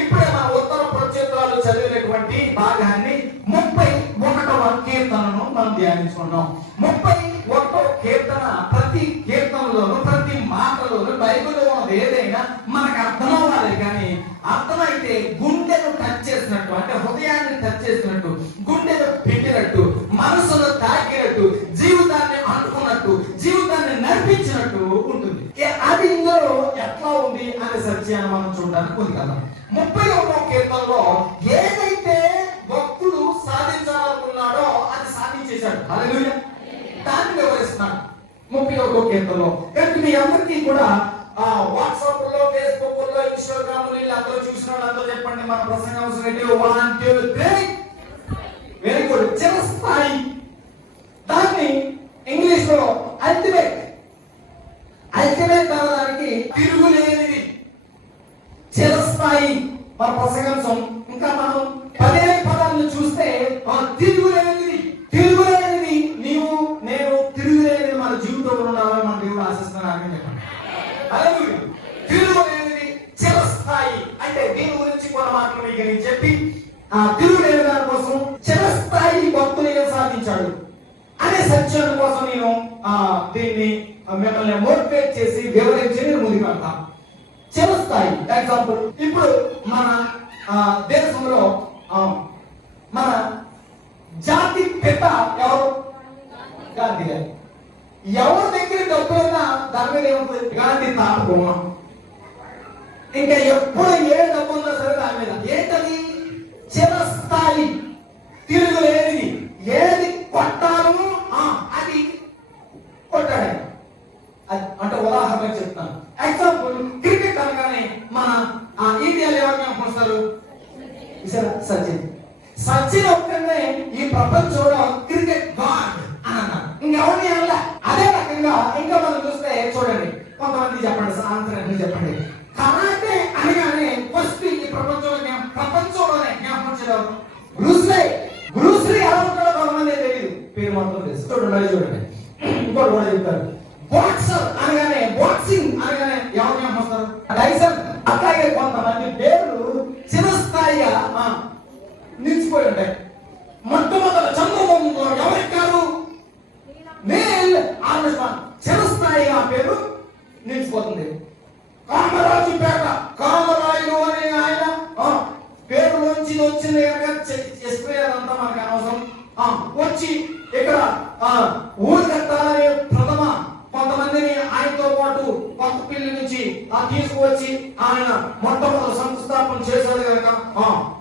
ఇప్పుడే మన ఉత్తర ప్రత్యుత్తరాలు చదివినటువంటి భాగాన్ని 31వ కీర్తనను మనం ధ్యానించుకున్నాం. 31వ కీర్తన ప్రతి కీర్తనలోను ప్రతి మాటలోను బైబిల్లో ఉన్నది ఏదైనా మనకు అర్థం అవ్వాలి. కానీ అర్థమైతే గుండెను టచ్ చేసినట్టు, అంటే హృదయాన్ని టచ్ చేసినట్టు, గుండెను పెట్టినట్టు, మనసులో తాకినట్టు, జీవితాన్ని అనుకున్నట్టు, జీవితాన్ని నడిపించినట్టు ఉంటుంది. అది ఇందులో ఎట్లా ఉంది అనే సత్యాన్ని మనం చూడడానికి ఉంది కదా. 31వ కీర్తనలో ఏదైతే భక్తుడు సాధించాలనుకున్నాడో అది సాధించేశాడు. హల్లెలూయా. దాన్ని వివరిస్తున్నాడు 31వ కీర్తనలో. కానీ మీ అందరికీ కూడా వాట్సాప్ లో, ఫేస్బుక్ లో, ఇన్స్టాగ్రామ్ లో అందరూ చూసిన వాళ్ళందరూ చెప్పండి మన ప్రసంగం 1 2 3. Very good. చిరస్థాయి, దాన్ని ఇంగ్లీష్ లో అల్టిమేట్ అనడానికి తిరుగులేనిది చిరస్థాయి మన ప్రసంగం. ఇంకా మనం 15 పదాలను చూస్తే తిరుగులేనిది నీవు నేను తిరుగులేనిది మన జీవితంలో ఉండాలని మన దేవుడు ఆశిస్తున్నాను. చెప్పండి హల్లెలూయా. తిరుగులేనిది చిరస్థాయి అంటే దీని గురించి కొన్ని మాటలు మీకు నేను చెప్పి తిరుగులేని దాని కోసం చిరస్థాయి భక్తులు ఏం సాధించాడు అనే సత్యం కోసం నేను దీన్ని మిమ్మల్ని మోటివేట్ చేసి వివరించి నేను ముందుకు వెళ్తాను. చిరస్థాయి ఎగ్జాంపుల్, ఇప్పుడు మన దేశంలో మన జాతి పిత ఎవరు? గాంధీ గారు. ఎవరి దగ్గర డబ్బులైనా దాని మీద ఏముంటుంది? గాంధీ తాత బొమ్మ. ఇంకా ఎప్పుడు ఏ డబ్బు ఉన్నా సరే దాని మీద ఏంటది? చిరస్థాయి, తిరుగులేనిది. ఏది కొట్టాలో అది కొట్టాడు. అంటే ఉదాహరణ చెప్తాను. ఎగ్జాంపుల్, క్రికెట్ అనగానే మన ఇండియాలో ఎవరు జ్ఞాపకొస్తారు? సచిన్ ఒక్కనే ఈ ప్రపంచంలో క్రికెట్ గాడ్ అని అన్నారు. ఇంకెవరిని అనలే. అదే రకంగా ఇంకా మనం చూస్తే చూడండి, కొంతమంది చెప్పండి, సాయంత్రం చెప్పండి. కరాటే అనగానే ఫస్ట్ ఈ ప్రపంచంలోనే జ్ఞాపకం బ్రూస్ లీ ఎలా ఉంటాడో కొంతమంది తెలియదు, పేరు మాత్రం తెలుసు. చూడండి ఇంకోటి కూడా చెప్తారు. బాక్సర్ అనగానే, బాక్సింగ్ అనగానే ఎవరు జ్ఞాపకొస్తారు? టైసన్. అట్లాగే కొంతమంది పేర్లు చిరస్థాయిగా నిలిచిపోయి ఉంటాయి. మొట్టమొదటి చంద్రబాబు ఎవరెక్కారు? నీల్ ఆర్మ్స్ట్రాంగ్. చిరస్థాయిగా పేరు నిలిచిపోతుంది. కామరాజుపేట, కామరాయుడు అనే ఆయన పేరులోంచి వచ్చింది కనుక ఎస్పీఆర్ అంతా మనకు అనవసరం. వచ్చి ఇక్కడ ఊరు కట్టాలనే ప్రథమ కొంతమందిని ఆయనతో పాటు కొత్తపల్లి నుంచి తీసుకువచ్చి ఆయన మొట్టమొదటి శంకుస్థాపన చేశాడు కనుక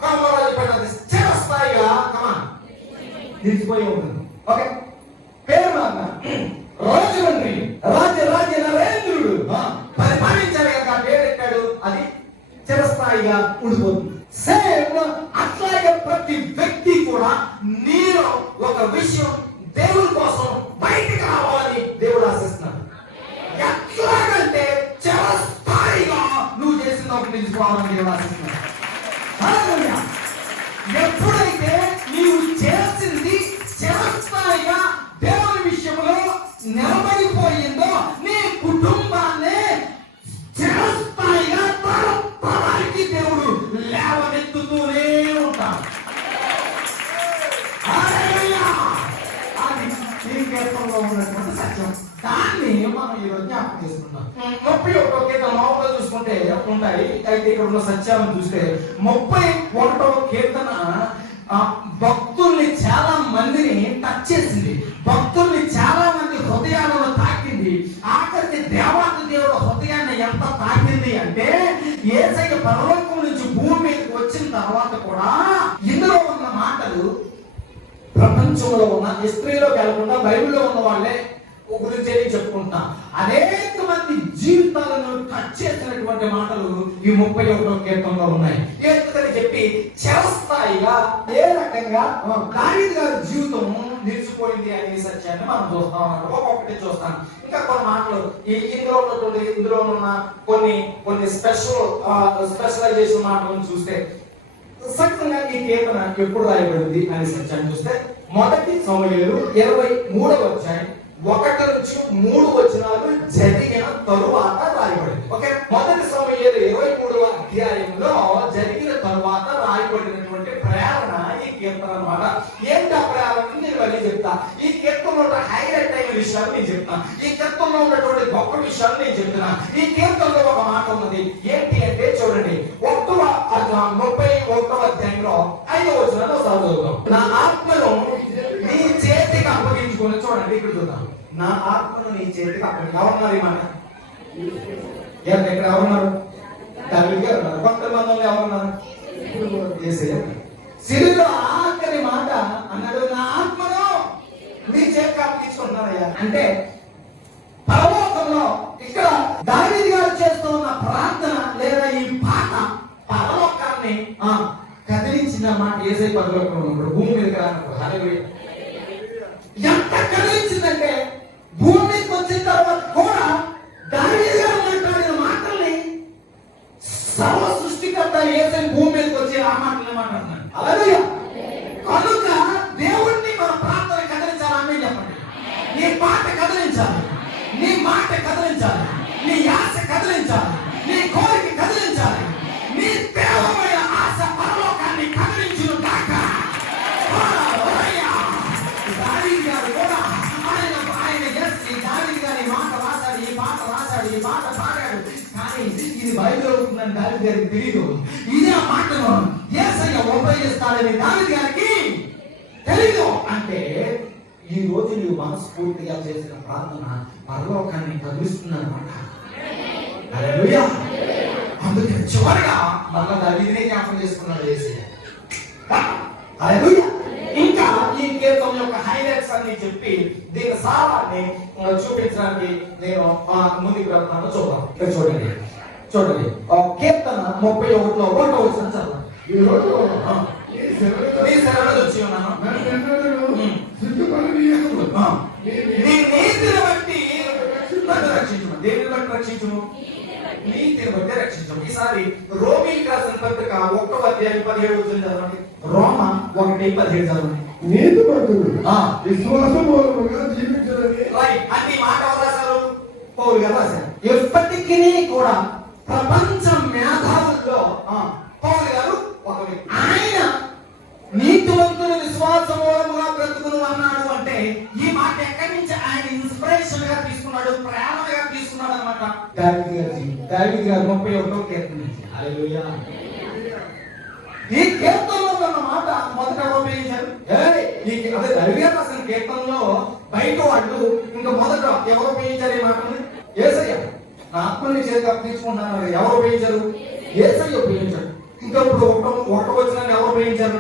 కామరాజుపేట చిరస్థాయిగా నిలిచిపోయి ఉంటుంది. ఓకే, పేరు రాజమండ్రి రాజ నరేంద్రుడు పరిపాలించాడు కనుక పేరు పెట్టాడు, అది చిరస్థాయిగా ఉండిపోతుంది. సేమ్ అట్లాగే ప్రతి వ్యక్తి కూడా నీలో ఒక విషయం దేవుడి కోసం బయటకు రావాలని దేవుడు ఆశిస్తున్నాడు. ఎట్లాగంటే చిరస్థాయిగా నువ్వు చేసిన ఒకటి నిలుచుకోవాలని దేవుడు ఆశిస్తున్నాడు. ఎప్పుడైతే నీవు చేసింది చిరస్థాయిగా దేవుని విషయంలో నిలబడిపోయిందో నీ కుటుంబాన్ని చిరస్థాయిగా తరతరానికి దేవుడు లేవనెత్తుతూనే ఉంటాడు. అది ఈ కీర్తనలో ఉన్నటువంటి సత్యం. దాన్ని మనం ఈరోజు జ్ఞాపకం చేసుకుంటాం. 31వ కీర్తన మామూలుగా చూసుకుంటే ఉంటాయి. అయితే ఇక్కడ ఉన్న సత్యాలను చూస్తే 31వ కీర్తన భక్తుల్ని చాలా మందిని టచ్ చేసింది. భక్తుల్ని చాలా మంది హృదయాలను తాకింది. ఆఖరికి దేవాది దేవుడు హృదయాన్ని ఎంత తాకింది అంటే యేసయ్య పరలోకం నుంచి భూమి మీదకి వచ్చిన తర్వాత కూడా ఇందులో ఉన్న మాటలు ప్రపంచంలో ఉన్న హిస్టరీలోకి వెళ్ళకుండా బైబిల్లో ఉన్న వాళ్ళే గురించి చెప్పుకుంటా అనేక మంది జీవితాలను టచ్ చేసినటువంటి మాటలు ఈ 31వ కీర్తనలో ఉన్నాయి. ఎందుకని చెప్పి చిరస్థాయిగా ఏ రకంగా దావీదు గారి జీవితం నిలిచిపోయింది అనే సత్యాన్ని మనం చూస్తా ఉన్నాం. ఒక్కొక్కటి చూస్తాం. ఇంకా కొన్ని మాటలు ఇందులో ఉన్న కొన్ని స్పెషలైజేషన్ మాటలను చూస్తే సత్యంగా ఈ కీర్తన ఎప్పుడు రాయబడింది అనే సత్యాన్ని చూస్తే మొదటి సమూయేలు 23వ అధ్యాయం 1 నుంచి 3 వచనాలు జరిగిన తరువాత రాయబడింది. ఓకే, మొదటి సమూయేలు 23వ అధ్యాయంలో నేను చెప్తున్నా. ఈ కీర్తనలో ఉన్నటువంటి గొప్ప విషయాలు నేను చెప్తున్నా. ఈ కీర్తనలో ఒక మాట ఉన్నది. ఏంటి అంటే చూడండి, 31వ అధ్యాయంలో 5వ వచనంలో చదువుదాం. నా ఆత్మను నీ చేతికి అప్పగించుకొని, చూడండి ఇక్కడ చూద్దాం. నా ఆత్మను నీ చేతికి అప్పగించుకుని. ఎవరున్నారు ఈ మాట? ఇక్కడ ఎవరున్నారు? దావిది గారు ఉన్నారు. కొంతమంది ఎవరున్నారు? సిరిలో ఆఖరి మాట అన్నాడు, నా ఆత్మను నీ చేతికి అప్పగించుకుంటున్నారయ్యా. అంటే పరలోకంలో ఇక్కడ దావీదు గారు చేస్తూ ఉన్న ప్రార్థన లేదా ఈ పాట పరలోకాన్ని కదిలించిన మాట. యేసయ్య పరలోకంలో ఉన్నప్పుడు భూమి మీదకి రానప్పుడు హల్లెలూయా ఎంత కదిలించిందంటే, భూమి మీదకి వచ్చిన తర్వాత కూడా దావీదు గారు మాట్లాడిన మాటల్ని సర్వ సృష్టికర్త యేసయ్య భూమి మీదకి వచ్చి ఆ మాటలు మాట్లాడుతున్నాడు. హల్లెలూయా. కనుక దేవుణ్ణి మన ప్రార్థన కదిలించాలి. ఆమె చెప్పండి. నీ పాట కదిలించాలి, నీ మాట కదిలించాలి, నీ ఆశ కదిలించాలి, నీ కోరిక కదిలించాలి, నీ తీవ్రమైన ఆశ పరలోకాన్ని కదిలించును కాక. దావీదు గారు కూడా ఆయన దావీదు గారి మాట రాశాడు, ఈ పాట రాశాడు, ఈ పాట పాడాడు. కానీ ఇది బైబిల్ అవుతుందని దావీదు గారికి తెలియదు. ఇదే ఆ మాటను యేసయ్య ఉపయోగిస్తాడని దావీదు గారికి తెలీదు. అంటే ఈ రోజు నువ్వు మనస్ఫూర్తిగా చేసిన ప్రార్థన పరలోకాన్ని కదిలిస్తుందన్నమాట. హల్లెలూయా. అందుకే చివరిగా మళ్ళా దావీదునే జ్ఞాపకం చేసుకున్నాడు యేసయ్య. హల్లెలూయా. ఇంకా ఈ కీర్తన యొక్క హైలైట్స్ అన్ని చెప్పి దీని సారాన్ని చూపించడానికి నేను ముందుకు వెళ్తాను. చూద్దాం. చూడండి చూడండి కీర్తన 31లో 1వ వచనం చదవండి. నీ శరణు వచ్చి ఉన్నాను, నీ నీతిని బట్టి నన్ను రక్షించుము. దేనిని బట్టి రక్షించుము? నీతిని బట్టి రక్షించుము. ఈసారి రోమీయులకు రాసిన పత్రిక 1వ అధ్యాయం 17వ వచనం చదవండి. రోమ 1:17 చదవండి. నీతిమంతుడు విశ్వాస మూలముగా జీవించాలని. అన్ని మాట రాశారు, పౌలు గారు రాశారు. ఎప్పటికీ కూడా ప్రపంచ మేధావుల్లో పౌలు గారు ఒక వ్యక్తి. ఆయన నీతివంతుడు విశ్వాస మూలముగా బ్రతుకును అన్నాడు. అంటే ఈ మాట ఎక్కడి నుంచి ఆయన ఇన్స్పిరేషన్ గా తీసుకున్నాడు, ప్రేమగా తీసుకున్నాడు అనమాట. దావీదు గారు 31వ కీర్తన నుంచి. హల్లెలూయా. ఈ కీర్తనలో ఉన్న మాట మొదట ఉపయోగించారు. అదే దావీదు గారు రాసిన కీర్తనలో బయట వాళ్ళు ఇంకా మొదట ఎవరు ఉపయోగించారు ఈ మాటని? యేసయ్య. నా ఆత్మని చేతికి అప్పగించుకుంటున్నాను. ఎవరు ఉపయోగించారు? యేసయ్య ఉపయోగించాడు. ఇంకా ఇప్పుడు ఒక వచనాన్ని ఎవరు ఉపయోగించారు?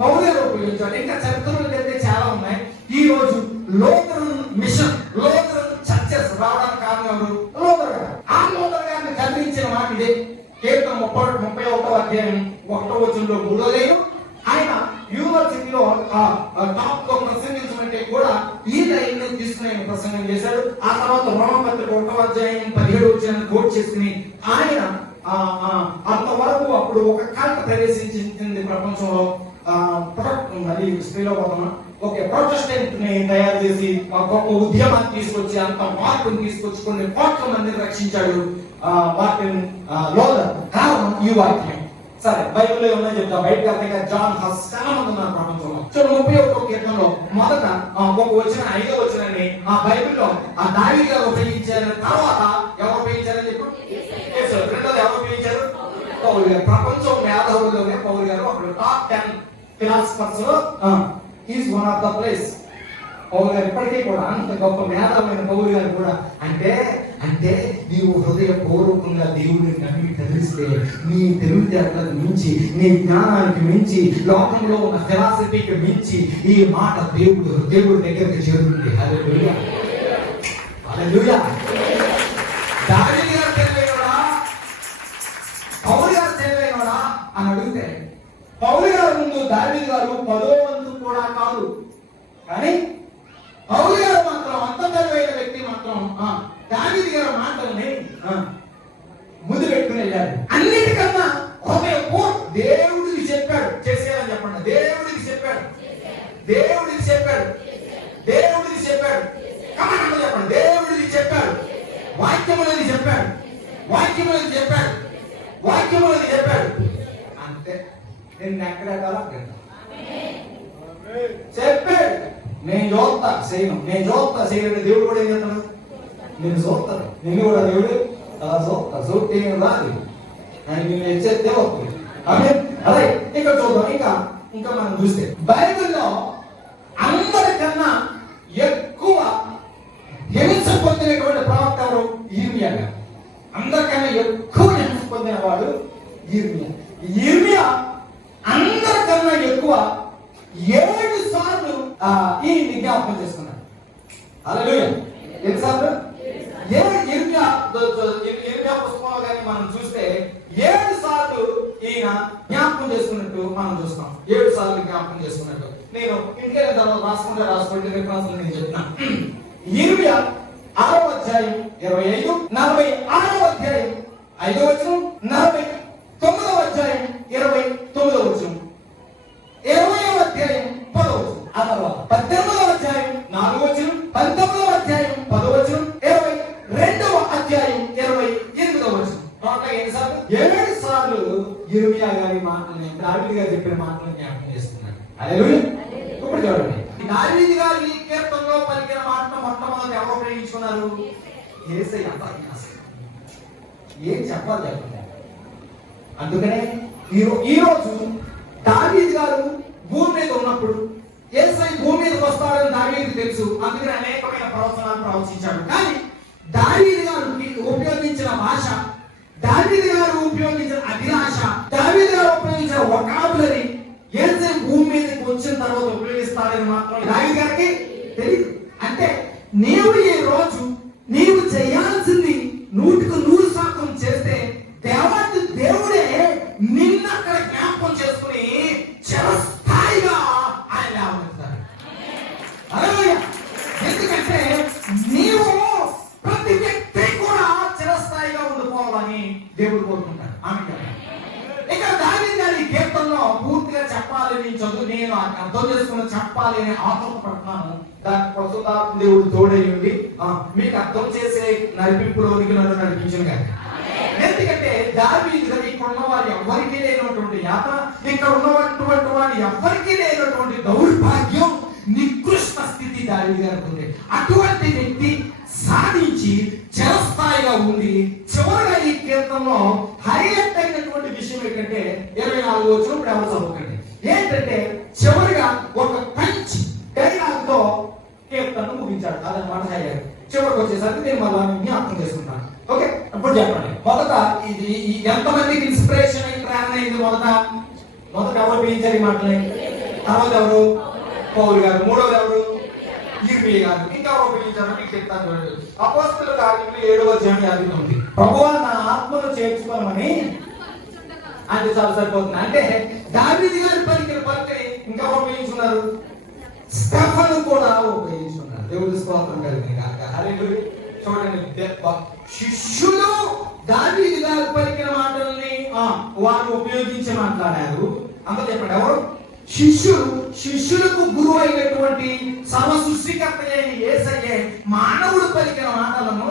పౌలు గారు ఉపయోగించాడు. ఇంకా చరిత్రలు అయితే చాలా ఉన్నాయి. ఈ రోజు లోతరన్ మిషన్, లోతరన్ చర్చెస్ రావడానికి కారణం ఎవరు? లోతర్ గారు. ఆ లోతర్ గారిని కదిలించిన మాట ఇదే. కీర్తన 31వ అధ్యాయం 1వ వచనంలో 3వ లైన్. ఆయన యూనివర్సిటీలో టాప్ లో ప్రసంగించమంటే కూడా ఈ లైన్ తీసుకుని ఆయన ప్రసంగం చేశాడు. ఆ తర్వాత రోమపత్రిక 1వ అధ్యాయం 17వ వచనాన్ని కోట్ చేసుకుని ఆయన అంతవరకు అప్పుడు ఒక కల్ట్ ప్రవేశించింది ప్రపంచంలో. మరి స్త్రీలో పోతున్నా ఓకే, ప్రొటెస్టెంట్ ని తయారు చేసి గొప్ప ఉద్యమాన్ని తీసుకొచ్చి అంత మార్పుని తీసుకొచ్చి కొన్ని కోట్ల మందిని రక్షించాడు మార్టిన్ లూథర్. కారణం ఈ వాక్యం. సరే, బైబిల్లో ఏమన్నా చెప్తా. బయటకు అర్థంగా జాన్ హస్ చాలా మంది ఉన్నారు ప్రపంచంలో. చూడండి 31వ కీర్తనలో మొదట ఒక వచ్చిన 5వ వచనాన్ని ఆ బైబిల్లో ఆ దావీదు గారు ఉపయోగించారు. తర్వాత ఎవరు ఉపయోగించారని చెప్పు? రెండోది ఎవరు ఉపయోగించారు? పౌలు గారు. ప్రపంచం మేధావుల్లోనే పౌలు గారు అప్పుడు టాప్ 10 ఫిలాసఫర్స్ లో is one of the places. Paul గారు ఇప్పటికీ కూడా అంత గొప్ప మేధావైన పౌలు గారు కూడా అంటే నీవు హృదయపూర్వకంగా దేవుడిని నమ్మి కదిలిస్తే నీ తెలివితేటలకు మించి, నీ జ్ఞానానికి మించి, లోకంలో ఉన్న ఫిలాసఫీకి మించి ఈ మాట దేవుడి దగ్గరికి చేరుతుంది. హల్లెలూయా. హల్లెలూయా. దావీదు గారు తెలివైనోడా, పౌలు గారు తెలివైనోడా అని అడిగితే పౌలు గారు ముందు దావీదు గారు 10వ వంతు కూడా కాదు. కానీ పౌలు గారు మాత్రం అంత తెలివైన వ్యక్తి మాత్రం దావీదు గారి మాటల్ని ముందు పెట్టుకుని వెళ్ళారు. అన్నిటికన్నా దేవుడికి చెప్పాడు. చేసేయాలని చెప్పండి. దేవుడికి చెప్పాడు. దేవుడికి చెప్పాడు. దేవుడికి చెప్పాడు. కమాండ్ చెప్పండి. దేవుడికి చెప్పాడు. వాక్యములని చెప్పాడు. వాక్యములని చెప్పాడు. వాక్యములని చెప్పాడు. అంతే. నేను ఎక్కడ చెప్పాడు. నేను చూస్తా చేయను దేవుడు కూడా ఏం చేస్తాడు? నేను చూస్తాను. నిన్ను కూడా దేవుడు చూస్తే రాదు, ఆయన నిన్ను హెచ్చేస్తే వస్తుంది. అదే ఇక్కడ చూద్దాం. ఇంకా మనం చూస్తే బైబిల్లో అందరికన్నా ఎక్కువ హింస పొందినటువంటి ప్రవక్త ఎవరు? యిర్మీయా గారు. అందరికన్నా ఎక్కువ హింస పొందిన వాడు యిర్మీయా అందరికన్నా ఎక్కువ 7 సార్లు ఈ జ్ఞాపకం చేసుకున్నాడు. హల్లెలూయా. ఎన్నిసార్లు? యిర్మీయా పుస్తకంలో కానీ మనం చూస్తే 7 సార్లు ఈయన జ్ఞాపకం చేసుకున్నట్టు మనం చూస్తాం. 7 సార్లు జ్ఞాపకం చేసుకున్నట్టు. నేను ఇంటికి తర్వాత రాసుకుంటే రిఫరెన్స్ నేను చెప్తాను. యిర్మీయా 6వ అధ్యాయం 25, 46వ అధ్యాయం 5వ వచనం, 49వ అధ్యాయం 29వ వచనం, 20వ అధ్యాయం 10వ వచనం, ఆ తర్వాత 18వ అధ్యాయం 4వ వచనం, 19వ అధ్యాయం 10వ వచనం, 22వ అధ్యాయం 28వ వచనం. టోటల్ ఎన్నిసార్లు? 7 సార్లు యిర్మీయా గారి మాటల్ని, దావీదు గారు చెప్పిన మాటలను జ్ఞాపకం చేస్తున్నాడు. హల్లెలూయా. ఇప్పుడు చూడండి, దావీదు గారు ఈ కీర్తనలో పలికిన మాటను మొట్టమొదటి ఎవరు ఉపయోగించుకున్నారు? యేసయ్య. ఏం చెప్పాలి చెప్పండి. అందుకనే ఈ రోజు దావీదు గారు భూమి మీద ఉన్నప్పుడు యేసయ్య భూమి మీదకి వస్తాడని దావీదుకు తెలుసు. అందుకని అనేకమైన ప్రవచనాలు ప్రవచించాడు. కానీ దావీదు గారికి ఉపయోగించిన భాష, దావీదు గారు ఉపయోగించిన అభిలాష, దావీదు గారు ఉపయోగించిన వొకాబులరీ యేసయ్య భూమి మీదకి వచ్చిన తర్వాత ఉపయోగిస్తాడని మాత్రం దావీదు గారికి తెలియదు. అంటే నీవు ఈ రోజు నీవు చేయాల్సింది 100% చేస్తే దేవుడే నిన్న అక్కడ జ్ఞాపకం చేసుకుని చిరస్థాయిగా ఆయన లేవనెత్తాడు. హల్లెలూయా. ఎందుకంటే నీవు ప్రతి వ్యక్తి కూడా చిరస్థాయిగా ఉండిపోవాలని దేవుడు కోరుకుంటాడు. ఆమేన్. ఇక దావీదు గారి కీర్తనలో పూర్తిగా చెప్పాలని నేను అర్థం చేసుకుని చెప్పాలి అని ఆతృతపడుతున్నాను. దానికి పరిశుద్ధాత్మ దేవుడు తోడై ఉండి మీకు అర్థం చేసే నడిపింపులోనికి నన్ను నడిపించును గాక. ఎందుకంటే దావీదు గారు ఇక్కడ ఉన్న వారు ఎవరికీ లేనటువంటి యాతన, ఇక్కడ ఉన్నటువంటి వారు ఎవరికీ లేనటువంటి దౌర్భాగ్యం, నికృష్ట స్థితి దావీదు గారికి ఉంది. అటువంటి వ్యక్తి సాధించి చిరస్థాయిగా ఉంది. చివరిగా ఈ కీర్తనలో హైలైట్ అయినటువంటి విషయం ఏంటంటే 24వ వచనం. ఇప్పుడు ఎవరు చదువుకండి. ఏంటంటే చివరిగా ఒక పంచ్ డైలాగ్ తో కీర్తనను ముగించాడు. అదనమాట హైలైట్. చివరికి వచ్చేసరికి నేను మళ్ళీ జ్ఞాపకం చేసుకుంటాను. ఓకే, ఇప్పుడు చెప్పండి. మొదట ఇది ఎంతమందికి ఇన్స్పిరేషన్ అయి ప్రేరణ అయింది? మొదట ఎవరు పెంచారు ఈ మాటని? తర్వాత ఎవరు? పౌలు గారు. మూడవది ఎవరు? యిర్మీయా గారు. ఇంకా ఎవరు ఉపయోగించారు? మీకు చెప్తాను చూడండి. అపోస్తలుల కార్యములు 7వ అధ్యాయం 59. ప్రభువా నా ఆత్మను చేర్చుకోమని అంటే చాలా సరిపోతుంది. అంటే దావీదు గారు పలికిన పలికి ఇంకా ఉపయోగించుకున్నారు. స్టెఫను కూడా ఉపయోగించుకున్నారు. దేవుడి స్తోత్రం కలిగిన గాక. హల్లెలూయా. చూడండి, శిష్యులు దావీదు గారు పలికిన మాటల్ని వారు ఉపయోగించి మాట్లాడారు. అంతా చెప్పండి. ఎవరు? శిష్యులకు గురువు అయినటువంటి సర్వ సృష్టికర్త అయిన యేసయ్యే మానవుడు పలికిన మాటలను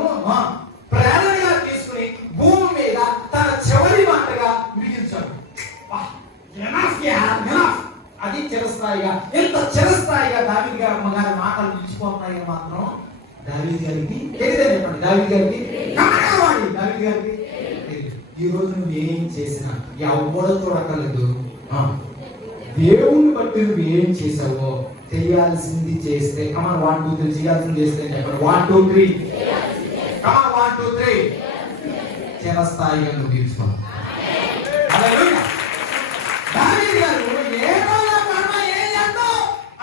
ప్రేరణగా తీసుకుని భూమి మీద తన చివరి మాటగా మిగిల్చాడు. అది చిరస్థాయిగా, ఎంత చిరస్థాయిగా దావీదు గారి అమ్మగారి మాటలు నిలిచిపోతున్నాయి మాత్రం దావీదు గారికి తెలియదని చెప్పండి. దావీదు గారికి దావీదు గారికి ఈ రోజు నువ్వు ఏం చేసినా ఎవడో చూడక్కర్లేదు. దేవుణ్ణి బట్టి నువ్వు ఏం చేసావో చేయాల్సింది చేస్తే, 1 2 3 చేయాల్సింది చేస్తే చెప్పండి. 1 2 3 1 2 3 చిరస్థాయిగా నువ్వు తీర్చుకో. హల్లెలూయా. దావీదు గారు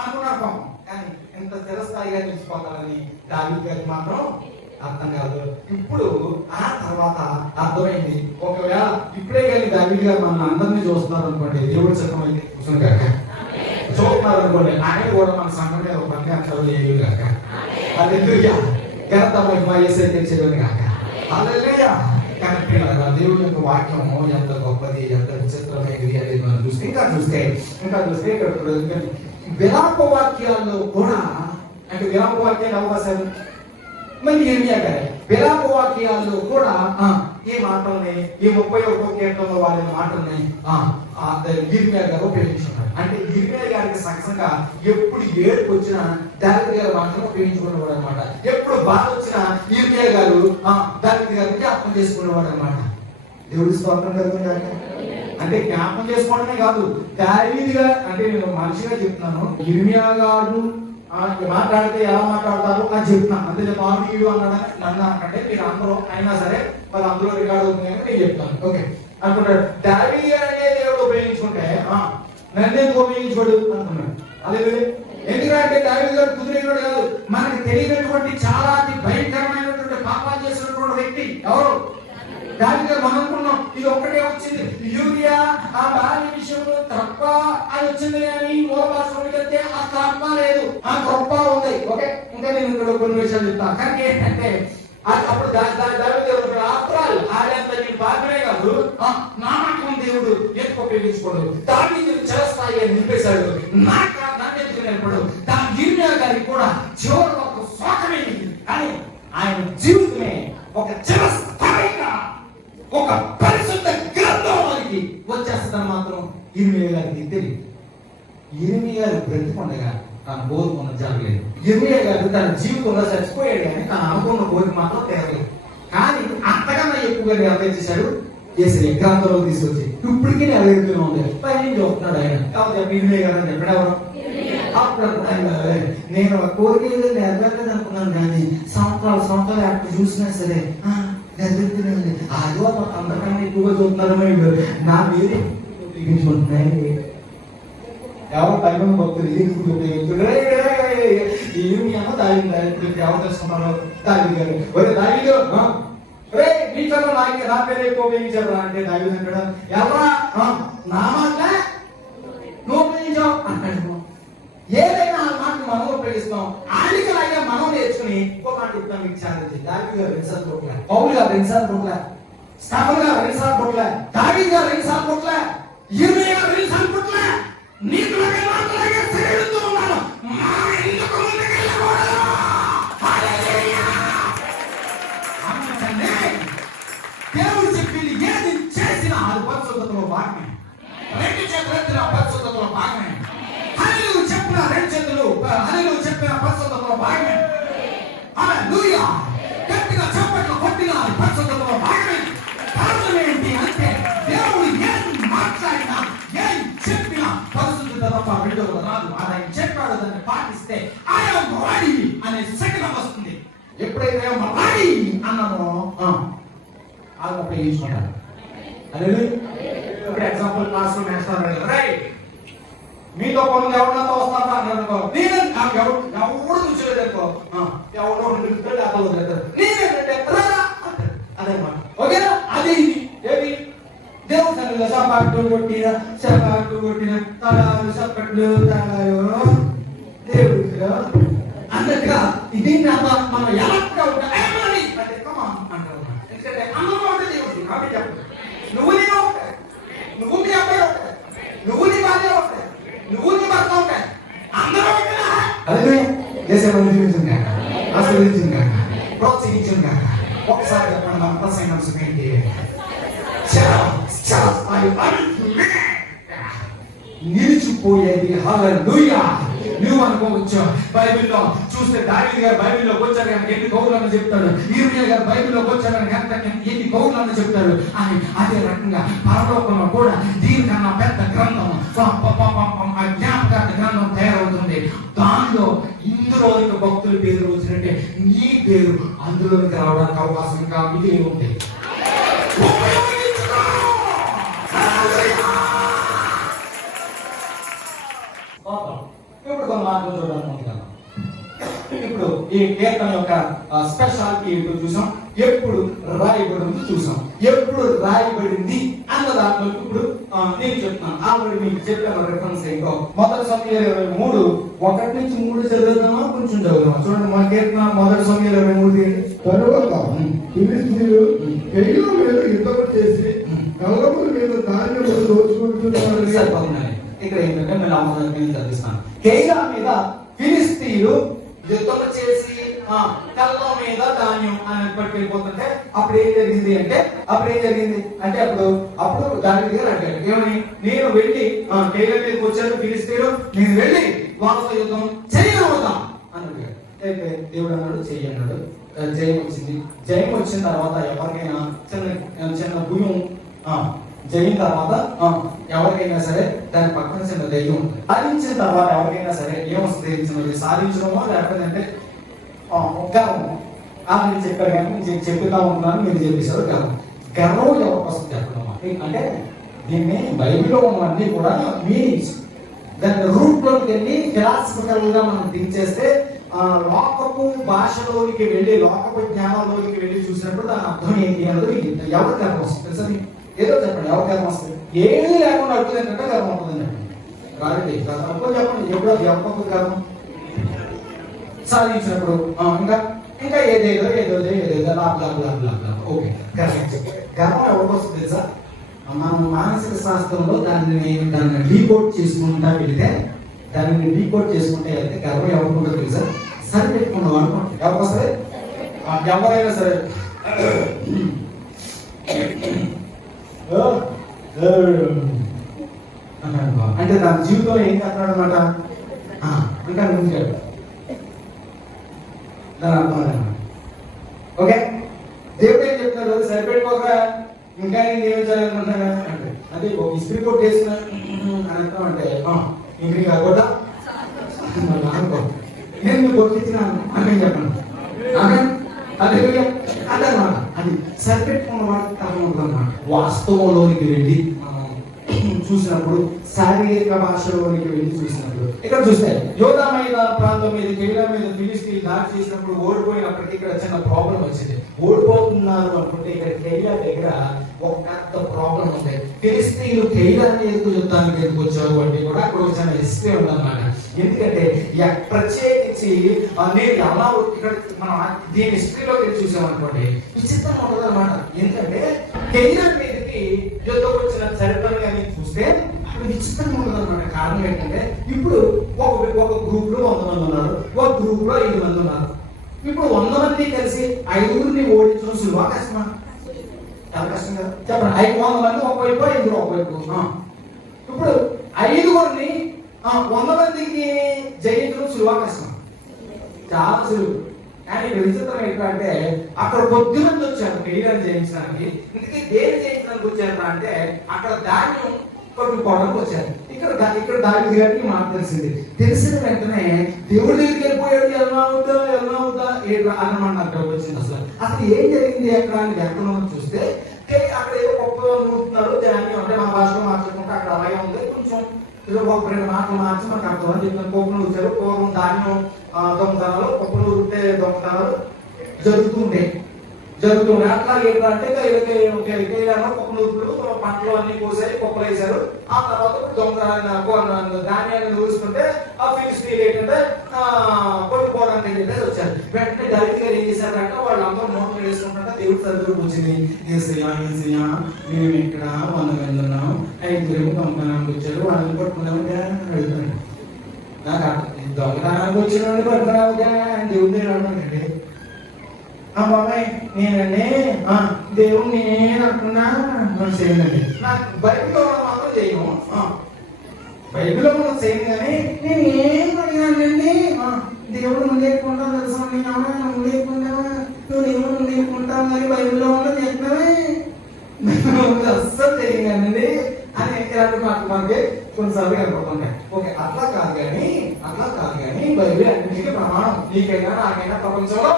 అనుకున్నారు పాపం, కానీ ఎంత చిరస్థాయిగా నిలిచిపోతారని దావీదు గారికి మాత్రం అర్థం కాదు. ఇప్పుడు ఆ తర్వాత అర్థమైంది. ఒకవేళ ఇప్పుడే కానీ దావీదు గారు మన అందరినీ చూస్తున్నారు అనుకోండి, దేవుడి చిత్తమైతే కూర్చుని కాక చూస్తున్నారు అనుకోండి, ఆయన కూడా మన సంఘం మీద ఒక పని అక్షరాలు ఏమి కాక. హల్లెలూయా. ఘనత మహిమ యేసయ్య తెచ్చేదని కాక. హల్లెలూయా. కానీ దేవుడి యొక్క వాక్యం ఎంత గొప్పది, ఎంత విచిత్రమైనది అనేది మనం చూస్తే ఇంకా చూస్తే ఇక్కడ విలాప వాక్యాల్లో కూడా, అంటే విలాప వాక్యాలు అవకాశాలు మళ్ళీ యిర్మీయా గారు విలాప వాక్యాల్లో కూడా ఈ మాటల్ని ఈ 31వ కీర్తనలో వాడిన మాటల్ని యిర్మీయా గారు ఉపయోగించుకున్నారు. అంటే యిర్మీయా గారికి సహజంగా ఎప్పుడు ఏడుపు వచ్చినా దావీదు గారు మాత్రం ఉపయోగించుకునేవాడు అనమాట. ఎప్పుడు బాధ వచ్చినా యిర్మీయా గారు దావీదు గారిని జ్ఞాపకం చేసుకునేవాడు అనమాట. దేవుడి స్తోత్రం కలుగుతుంది. అంటే జ్ఞాపకం చేసుకోవడమే కాదు, దావీదు గారు అంటే నేను మనిషిగా చెప్తున్నాను, యిర్మీయా గారు మాట్లాడితే ఎలా మాట్లాడతారు అని చెప్తున్నాను. అంటే మామూలు అన్నాడు నన్ను అంటే మీరు అందరూ అయినా సరే వాళ్ళు అందరూ రికార్డు అవుతున్నాయని నేను చెప్తాను. ఓకే అనుకుంటాడు. దావీదు అనే దేవుడు ఉపయోగించుకుంటే నన్ను ఉపయోగించుకోడు అనుకున్నాడు. అదే ఎందుకంటే దావీదు గారు కుదిరేవాడు కాదు, మనకి తెలియనటువంటి చాలా అతి భయంకరమైనటువంటి పాపాలు చేసినటువంటి వ్యక్తి ఎవరు? దావీదు గారు. మనం అనుకున్నాం ఇది ఒక్కటే వచ్చింది, యూరియా ఆ భార్య విషయంలో తప్ప అది వచ్చింది అని మూల భాషలోకి వెళ్తే ఆ తప్ప లేదు, ఆ గొప్ప ఉంది. ఓకే ఇంకా నేను ఇక్కడ కొన్ని విషయాలు చెప్తాను. కానీ ఏంటంటే అప్పుడు దావీదు ఆత్రాలు ఆడంత నేను బాధనే కాదు, నామకం దేవుడు ఎందుకు ఉపయోగించుకోడు, దావీదు చిరస్థాయి అని నిలిపేశాడు. నన్ను ఎదుగునేప్పుడు దాని యిర్మీయా గారికి కూడా చివరికి ఒక శోకమైంది. కానీ ఆయన జీవితమే ఒక చిరస్థాయిగా ఒక పరిశుద్ధ గ్రంథంలోకి వచ్చేస్తుందని మాత్రం యిర్మీయా గారికి తెలియదు. యిర్మీయా గారు బ్రతికొండగా తన కోరుకున్న జరగలేదు. యిర్మీయా గారు తన జీవితంలో చచ్చిపోయాడు కానీ తను అనుకున్న కోరిక మాత్రం తెరలేదు. కానీ అంతకన్నా ఎక్కువగా నిర్ణయం చేశాడు యేసయ్య గ్రంథంలో తీసుకొచ్చి ఇప్పటికీ నెరవేరుతూనే ఉంది. పైన చెప్తున్నాడు ఆయన. కాబట్టి యిర్మీయా గారు అని చెప్పడెవరు? అప్పుడు అనుకున్నాను నేను కోరిక నెరవేరలేదు అనుకున్నాను, కానీ సంవత్సరాలు అక్కడ చూసినా సరే నెరవేరుతూనే అదో అందరికన్నా ఎక్కువగా చూస్తున్నారో నా మీరే ఉపయోగించుకుంటున్నాయి. ఎవరు తగిన భక్తులు ఏమో దావీదు ఎవరు తెలుసుకున్నారు? దావీదు గారు. ఒరే దావీదు రే మీతో నా పేరు ఎక్కువ ఉపయోగించారు అంటే దావీదు అంటాడు ఎవరా నా మాట నువ్వు ఉపయోగించావు అంటాడు. ఏదైనా ఆ మాట మనం ఉపయోగిస్తాం, ఆడికలాగా మనం నేర్చుకుని ఇంకో మాట చెప్తాం. మీకు ఛాలెంజ్. దావీదు గారు 2 సార్లు కొట్టలే, పౌలు గారు 2 సార్లు కొట్టలే, స్టెఫెను గారు 2 సార్లు కొట్టలే, దావీదు గారు 2 సార్లు కొట్టలే, యిర్మీయా గారు 2 సార్లు కొట్టలే. నీకు నాలాగే శరీరంతో ఉన్నాను, ఎందుకు ముందుకెళ్ళకూడదు? అందుకనే దేవుడు చెప్పింది ఏది చేసినా అది పరిశుద్ధతలో భాగమే. 2 చేతులు ఎత్తిన పరిశుద్ధతలో భాగమే. హల్లెలూయా చెప్పిన 2 చేతులు హల్లెలూయా చెప్పిన పరిశుద్ధతలో భాగమే. హల్లెలూయా గట్టిగా చప్పట్లు కొట్టిన పరిశుద్ధతలో భాగమే. కారణం ఏంటి అంటే దేవుడు ఏం మాట్లాడినా ఏం చెప్పినా పరిశుద్ధత తప్ప రెండవది రాదు. ఆయన చెప్పాడు దాన్ని పాటిస్తే ఐఎమ్ రెడీ అనే సెకండ్ వస్తుంది. ఎప్పుడైతే రెడీ అన్నామో అది ఉపయోగించుకుంటారు. హల్లెలూయా. ఇప్పుడు ఎగ్జాంపుల్ క్లాస్ లో నేర్చుకున్నారు, రైట్ మీతో పనులు ఎవరితో వస్తారా అనుకో, నేను ఎవరు చూసేదనుకో ఎవరో 2 నిమిషాలు అతను వదిలేస్తారు, నేనేంటంటే అదే మాట. ఓకేనా? అది ఇది ఏది దేవుడు సన్నిధిలో సపాట్లు కొట్టిన తలాలు సప్పట్లు తలాయో దేవుడిలో అన్నట్టుగా ఇది మనం ఎలాగా ఉంటాం అంటే అంటారు. ఎందుకంటే అన్నంలో ఉంటే దేవుడు కాబట్టి చెప్పు నువ్వు నేను ఉంటాయి, నువ్వు మీ అబ్బాయి ఉంటాయి, నువ్వు నీ భార్య ఉంటాయి, నువ్వు నీ భర్త ఉంటాయి, అందరూ అదే దేశం జీవించింది ఆశీర్వదించింది ప్రోత్సహించింది. ఒకసారి చెప్పండి మన ప్రసంగం ఏంటి? నిలిచిపోయేది. హల్లెలూయా. నువ్వు అనుకోవచ్చు బైబిల్లో చూస్తే దావీదు గారు బైబిల్లోకి వచ్చారు కనుక ఎన్ని కౌరులను చెప్తాడు, యిర్మీయా గారు బైబిల్లోకి వచ్చారు కనుక ఎన్ని కౌరులను చెప్తాడు అని. అదే రకంగా పరలోకంలో కూడా దీనికన్నా పెద్ద గ్రంథం జ్ఞాపకార్థ గ్రంథం తయారవుతుంది. దానిలో ఇందులోనికి భక్తుల పేరు వచ్చినట్టే నీ పేరు అందులోనికి రావడానికి అవకాశం ఇంకా మిగిలి ఉంది. ఇప్పుడు కొన్ని మాటలు చూడాలనుకుంటున్నాను. ఇప్పుడు ఈ కీర్తన యొక్క స్పెషాలిటీ ఏంటో చూసాం, ఎప్పుడు రాయబడింది చూసాం, ఎప్పుడు రాయబడింది అన్న దాంట్లో ఇప్పుడు నేను చెప్తున్నాను. ఆల్రెడీ మీకు చెప్పాను రిఫరెన్స్ ఏంటో. మొదటి సమయాలు 23 1 నుంచి 3 చదువుతామా కొంచెం చదువుతామా? చూడండి మన కీర్తన మొదటి సమయాలు 23 తరువాత ఫిలిష్తీయులు కెయీలా మీద యుద్ధం చేసి కలగముల మీద ధాన్యములు దోచుకుంటున్నారు. ఇక్కడ ఏంటంటే నేను చదివిస్తాను. కెయీలా మీద ఫిలిష్తీయులు యుద్ధం చేసి కళ్ళ మీద ధాన్యం అని పట్టుకెళ్ళిపోతుంటే అప్పుడు ఏం జరిగింది అంటే అప్పుడు దావీదు గారు అంటాడు ఏమని, నేను వెళ్ళి కేయిలా మీదకి వచ్చాను ఫిలిష్తీయులు, నేను వెళ్ళి వాళ్ళతో యుద్ధం చేయగలుగుతాం అని అడిగాడు. అయితే దేవుడు అన్నాడు చెయ్యి అన్నాడు. జయం వచ్చింది. జయం వచ్చిన తర్వాత ఎవరికైనా చిన్న భూమి జరిగిన తర్వాత ఎవరికైనా సరే దాని పక్కన చిన్న ధైర్యం ఉంటుంది. సాధించిన తర్వాత ఎవరికైనా సరే ఏమొస్తుంది, సాధించడమో లేకపోతే అంటే గర్వం. నేను చెప్పారు కానీ నేను చెప్తా ఉంటున్నాను, మీరు చెప్పేశారు గర్వం ఎవరికి వస్తుంది చెప్పడం అంటే దీన్ని బైబిల్లో ఉన్నవన్నీ కూడా మీనింగ్స్ దాని రూట్ లోకి వెళ్ళి ఫిలాసఫికల్ గా మనం థింక్ చేస్తే లోకపు భాషలోనికి వెళ్ళి లోకపు జ్ఞానంలోకి వెళ్ళి చూసినప్పుడు దాని అర్థం ఏంటి అన్నది ఎవరికి గర్వం వస్తుంది తెలుసా? ఏదో చెప్పండి, ఎవరికి గర్వం వస్తుంది? ఏమీ లేకుండా అడుగుతుంది ఏంటంటే గర్వం ఉంటుందండి. కాబట్టి చెప్పండి ఎప్పుడు అది ఎవరికి గర్వం సాధించినప్పుడు ఇంకా ఏదేదో ఓకే కరెక్ట్. గర్వం ఎవరికి వస్తుంది తెలుసా? మనం మానసిక శాస్త్రంలో దాన్ని డీకోడ్ చేసుకుంటా వెళ్తే వెళ్తే గర్వం ఎవరికి ఉంటుందో తెలుసా? సరిపెట్టుకున్నాం అనుకోండి ఎవరికి వస్తుంది? ఎవరైనా సరే అంటే తన జీవితంలో ఏం చేస్తున్నాడు అనమాట, ఇంకా ముందుకెళ్ళాడు దాని అర్థం. ఓకే, దేవుడు ఏం చెప్తున్నాడు? సరిపెట్టుకోకరా, ఇంకా నేను ఏం చేయాలనుకుంటున్నా అంటే అదే ఒక ఇస్త్రీ కొట్టు వేసిన అని అర్థం. అంటే ఇంక కాకుండా అనుకో నేను కొట్టించినాను అని చెప్పండి. అదే అదనమాట, అది సరిపెట్టుకున్న వాడికి అర్థమవుతుందన్నమాట. వాస్తవంలోనికి వెళ్ళి చూసినప్పుడు, శారీరక భాషలోనికి వెళ్ళి చూసినప్పుడు, ఇక్కడ చూస్తే యోధా మీద ప్రాంతం మీద కేయిలా మీద ఫిలిష్తీయులు దాడి చేసినప్పుడు ఓడిపోయినప్పటికీ ఇక్కడ చిన్న ప్రాబ్లం వచ్చింది. ఓడిపోతున్నారు అనుకుంటే ఇక్కడ కేయిలా దగ్గర ఒక పెద్ద ప్రాబ్లం ఉంది. ఫిలిష్తీయులు కేయిలా ఎందుకు యుద్ధానికి ఎందుకు వచ్చారు అంటే కూడా అక్కడ ఒక చిన్న హిస్టరీ ఉందన్నమాట. ఎందుకంటే ప్రత్యేకించి నేను ఎలా ఇక్కడ మనం దీని హిస్టరీలో వెళ్ళి చూసామనుకోండి విచిత్రంగా ఉండదు అనమాట. ఎందుకంటే కేయిలా మీదకి యుద్ధం వచ్చిన చరిత్రను కానీ చూస్తే అక్కడ విచిత్రంగా ఉండదు అనమాట. కారణం ఏంటంటే ఇప్పుడు ఒక గ్రూప్ లో 100 మంది ఉన్నారు, ఒక గ్రూప్ లో 5 మంది ఉన్నారు. ఇప్పుడు 100 మంది కలిసి 5గురిని ఓడించడం సులువా కష్టమా? చాలా కష్టం కదా చెప్పండి. 100 మంది ఒకవైపు 5 ఒకవైపు. ఇప్పుడు 5గురిని 100 మందికి జయించడం సులువా కష్టం? చాలా సులువు. కానీ ఇక్కడ విచిత్రం ఏంటంటే అక్కడ కొద్ది మంది వచ్చారు కేయిలాని జయించడానికి. ఇందుకే దేని జయించడానికి వచ్చారు అంటే అక్కడ ధాన్యం పట్టుకోవడానికి వచ్చారు. ఇక్కడ దావీదు గారికి మాట తెలిసిన వెంటనే దేవుడి దగ్గరికి వెళ్ళిపోయాడు. ఎలా అవుతా అన్నమాట అక్కడ వచ్చింది. అసలు ఏం జరిగింది అక్కడ అని ఎక్కడ చూస్తే అక్కడ ఏదో గొప్ప నూరుతున్నారు ధాన్యం అంటే మన భాషలో మార్చుకుంటే అక్కడ అలాగే ఉంది. కొంచెం ఏదో ఒక 2 మాటలు మార్చి మనకు అర్థం చెప్పిన కోపలు వచ్చారు. పూర్వం ధాన్యం దొంగతనాలు, కొప్పలు ఉంటే దొంగతనాలు జరుగుతుంటాయి. అట్లా ఏంటంటే కేయిలాలో కొప్పలు పంటలు అన్ని కోసారు, కొప్పలు వేశారు. ఆ తర్వాత ధాన్యాన్ని నూరుస్తుంటే ఆ ఫిలిష్తీయులు ఏంటంటే కొట్టుకోవడానికి చెప్పేసి వచ్చారు. వెంటనే దావీదు గారు ఏం చేశారంటే వాళ్ళందరూ నోట్లు వేసుకుంటే దేవుడి సరిగ్గా వచ్చింది. మేము ఇక్కడ 100 మంది ఉన్నాం, 5 దొంగతనానికి వచ్చారు, వాళ్ళని పట్టుకున్నావుగా అడుగుతున్నాడు. నాకు దొంగతనానికి వచ్చిన వాళ్ళని పట్టుకున్నావుగా దేవుడి అన్నాడండి. బాబాయ్ నేనండి దేవుడు నేను అనుకున్నా మనం చేయండి. నాకు బైబిల్లో మాత్రం చేయను, బైబిల్లో మనం చేయను కానీ నేను ఏం అడిగానండి దేవుడు ముందేసుకుంటావు తెలుసా? నేను ముందేసుకుంటావా? నువ్వు దేవుడు ముందేసుకుంటావు కానీ బైబిల్లో ఉన్నది చెప్తావే అస్సలు తెలియదండి అని ఇలాంటి మాటలు మనకి కొన్నిసార్లు కనపడుతుంటాయి. ఓకే, అట్లా కాదు కానీ బైబిల్ అన్నిటికీ ప్రమాణం. నీకైనా నాకైనా ప్రపంచంలో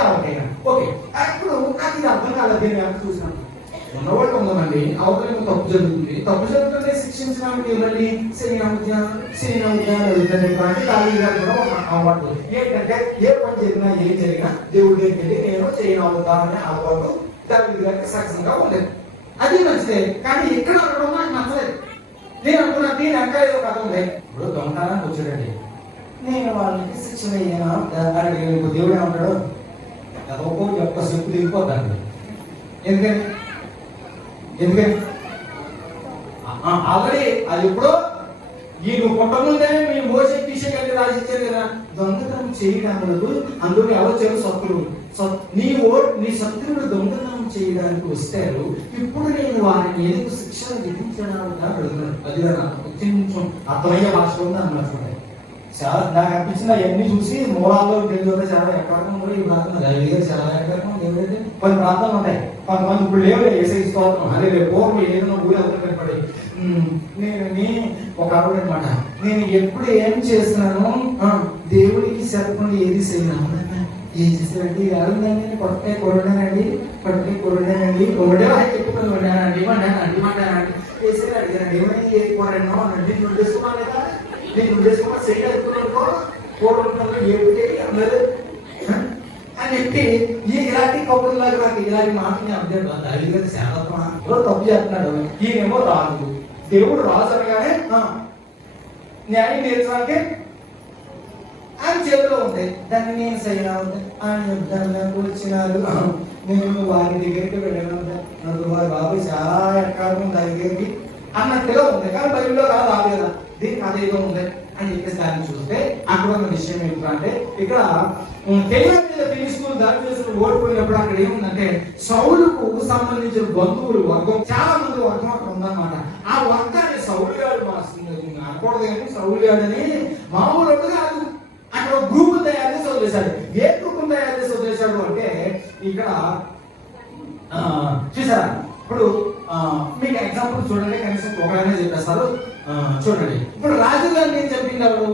ఎవరికైనా. ఓకే, ఇప్పుడు నాకు ఇది అర్థం కాలేదు. దీన్ని ఎంత చూసినాను ఉన్నవాళ్ళు ఉందండి, అవతల తప్పు జరుగుతుంటే శిక్షించడానికి ఇవ్వండి. అలవాటు ఏంటంటే ఏ పని జరిగినా ఏం జరిగినా దేవుడి దగ్గరికి నేను చేయను అవుతానని అలవాటు దావీదు గారికి సక్సెస్గా ఉండేది. అది మంచిదే. కానీ ఇక్కడ అనడం నాకు నచ్చలేదు. నేను అనుకున్నా దీని అంతా ఏదో కథ ఉంది. ఇప్పుడు దొంగతనానికి వచ్చాడండి, నేను వాళ్ళకి శిక్షణ అయ్యాను. దేవుడు ఏమంటాడు? ఒక్కొక్క ఒక్క చెప్పు దిగిపోతాను. ఎందుకని ఆల్రెడీ అది ఇప్పుడు ఈ నువ్వు పుట్టముందే మీ మోసే తీసేయగలిగి రాసిచ్చారు కదా. దొంగతనం చేయడానికి అందులో ఎవరు చేయరు శత్రువు. నీ శత్రువులు దొంగతనం చేయడానికి వస్తారు. ఇప్పుడు నేను వారిని ఎందుకు శిక్షణ విధించడానికి అడుగుతున్నాను. అది కొంచెం అర్థమయ్యే భాష ఉంది అన్నమాట. చాలా నాకు అనిపించిన అవన్నీ చూసి మూలాల్లో తెలియదు. చాలా ఎక్కడికం కూడా ఈ ప్రాంతం చాలా ఎక్కడికం ఏదైతే కొన్ని ప్రాంతాలు ఉంటాయి. కొంతమంది ఇప్పుడు లేవు ఏసైస్తాం అదే పూర్వం ఏదైనా ఊరి అవతల కనపడి నేను ఒక ఆవిడ అనమాట. నేను ఎప్పుడు ఏం చేస్తున్నాను దేవుడికి చెప్పకుండా ఏది చేయను. ఏం చేశానండి అడుగుదాన్ని కొట్టే కొరడానండి కొరడే చెప్పుకొని వండానండి వండానండి వేసేది అడిగానండి ఏమైనా ఏ కొరడో అనండి నువ్వు చేసుకున్నాను లేదా నేను చేసుకున్నా సైడ్ అనుకున్నానుకో కోరుకుంటాను ఏమిటి అందరూ అని చెప్పి ఇలాంటి కబుర్లాగా నాకు ఇలాంటి మాటని అర్థం అడిగారు. శారదమా తప్పు చేస్తున్నాడు. ఈయనేమో రాజు. దేవుడు రాజు అనగానే న్యాయం తీర్చడానికి ఆయన చేతిలో ఉంది. దాన్ని నేను సైనా ఉంది ఆయన యుద్ధానికి వచ్చినారు. నేను వారి దగ్గరికి వెళ్ళాను. నాకు వారి బాబు చాలా ఎక్కడ దగ్గరికి అన్నట్టుగా ఉంది. కానీ బైబిల్లో కాదు రాదు కదా. దీనికి అదేదో ఉంది అని చెప్పేసి దాన్ని చూస్తే అక్కడ ఉన్న విషయం ఏంటంటే ఇక్కడ తెలుసుకుని దాని చేసుకుని ఓడిపోయినప్పుడు అక్కడ ఏముందంటే సౌలుకు సంబంధించిన బంధువులు వర్గం చాలా మంది వర్గం అక్కడ ఉందన్నమాట. ఆ వర్గాన్ని సౌలు గారు అనకూడదు కానీ సౌలు గారని మామూలు కాదు. అక్కడ గ్రూప్ తయారు చేసి వదిలేశాడు. ఏ గ్రూప్ తయారు చేసి వదిలేశాడు అంటే ఇక్కడ చూసారా ఇప్పుడు మీకు ఎగ్జాంపుల్ చూడండి. కనీసం ఒకరైనా చెప్పేస్తారు. చూడండి ఇప్పుడు రాజు గారిని ఏం చెప్పింది ఎవరు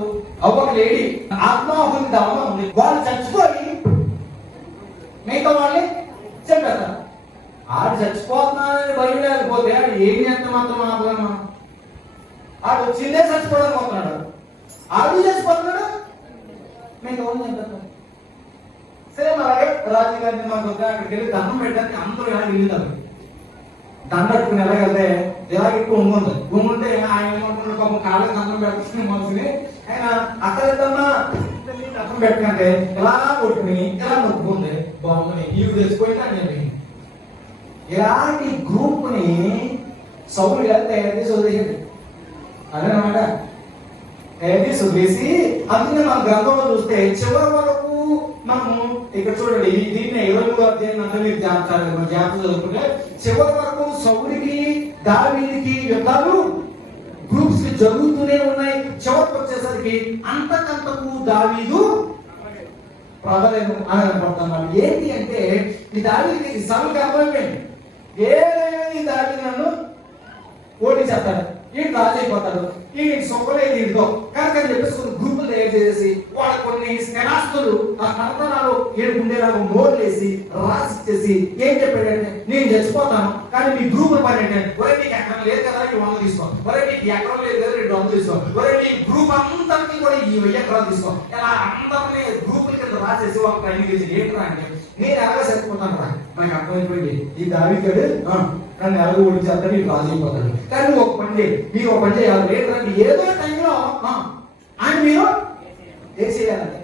ఒక లేడీ ఆత్మాహుతి దవన ఉంది. వాళ్ళు చచ్చిపోయి మిగతా వాళ్ళని చెప్పేస్తారు. ఆడు చచ్చిపోతున్నాడని బయట లేకపోతే ఆడు ఏం ఎంత మాత్రం ఆపగలమా? ఆడు వచ్చిందే చచ్చిపోవడానికి పోతున్నాడు. ఆడు చచ్చిపోతున్నాడు మీకు ఎవరు చెప్పేస్తారు. సేమ్ అలాగే రాజుగారిని మాకు అక్కడికి వెళ్ళి దండం పెట్టడానికి అందరూ ఎలా వెళ్తారు. దండట్టుకుని ఎలాగెళ్తే ఎలాగెక్కువ ఉంగుంటే ఆయన ఏమంటున్నాడు పాపం కాళ్ళకి దండం పెడుతుంది మనసుని. ఆయన అక్కడన్నా దండం పెట్టకంటే ఎలా కొట్టుకుని ఎలా నొప్పుకుంది బాగుంది ఇవి తెచ్చిపోయింది అని ఇలాంటి గ్రూప్ ని సౌలు గారు తయారు చేసి వదిలేయండి. అదేనమాట తయారు చేసి వదిలేసి అందుకనే మన గ్రంథంలో చూస్తే చివరి వరకు మనం ఇక్కడ చూడండి దీన్ని 20వ అధ్యాయం అంతా మీరు జాగ్రత్త చదువుకుంటే చివరి వరకు సౌలుకి దావీదుకి యుద్ధాలు గ్రూప్స్ కి జరుగుతూనే ఉన్నాయి. చివరికి వచ్చేసరికి అంతకంతకు దావీదు ప్రబలేను అని అనుకుంటున్నాను. ఏంటి అంటే ఈ దావీదుకి సౌలుకి అర్థమైపోయింది. ఈ దావీదు నన్ను ఓడించేస్తాడు, ఈ రాజు అయిపోతాడు, ఈ సొక్కలేదు ఇంట్లో కనుక చెప్పేసి గ్రూపులు తయారు చేసి వాళ్ళ కొన్ని స్థిరాస్తులు ఆ కర్తనాలు ఏడుకుండేలాగా నోట్లేసి రాసిచ్చేసి ఏం చెప్పాడంటే నేను చచ్చిపోతాను కానీ మీ గ్రూపుల పని ఏంటంటే ఒరే నీకు ఎకరం లేదు కదా 100 తీసుకో, ఒరే నీకు ఎకరం లేదు కదా 200 తీసుకో, ఒరే నీ గ్రూప్ అంతటినీ కూడా ఈ 1000 ఎకరాలు తీసుకో. ఇలా అందరినీ గ్రూపుల కింద రాసేసి ఒక ట్రైనింగ్ చేసి ఏంట్రా అంటే నేను ఎలాగ చచ్చిపోతాను రా. నాకు అర్థమైపోయింది ఈ దావీదుడు నన్ను ఎలాగో ఓడించేస్తాడు, నీకు రాజు అయిపోతాడు. కానీ నువ్వు ఒక పని చేయి, మీరు ఒక పని చేయాలి లేదంటే ఏదో టైంలో ఆయన మీరు ఏం చేయాలంటే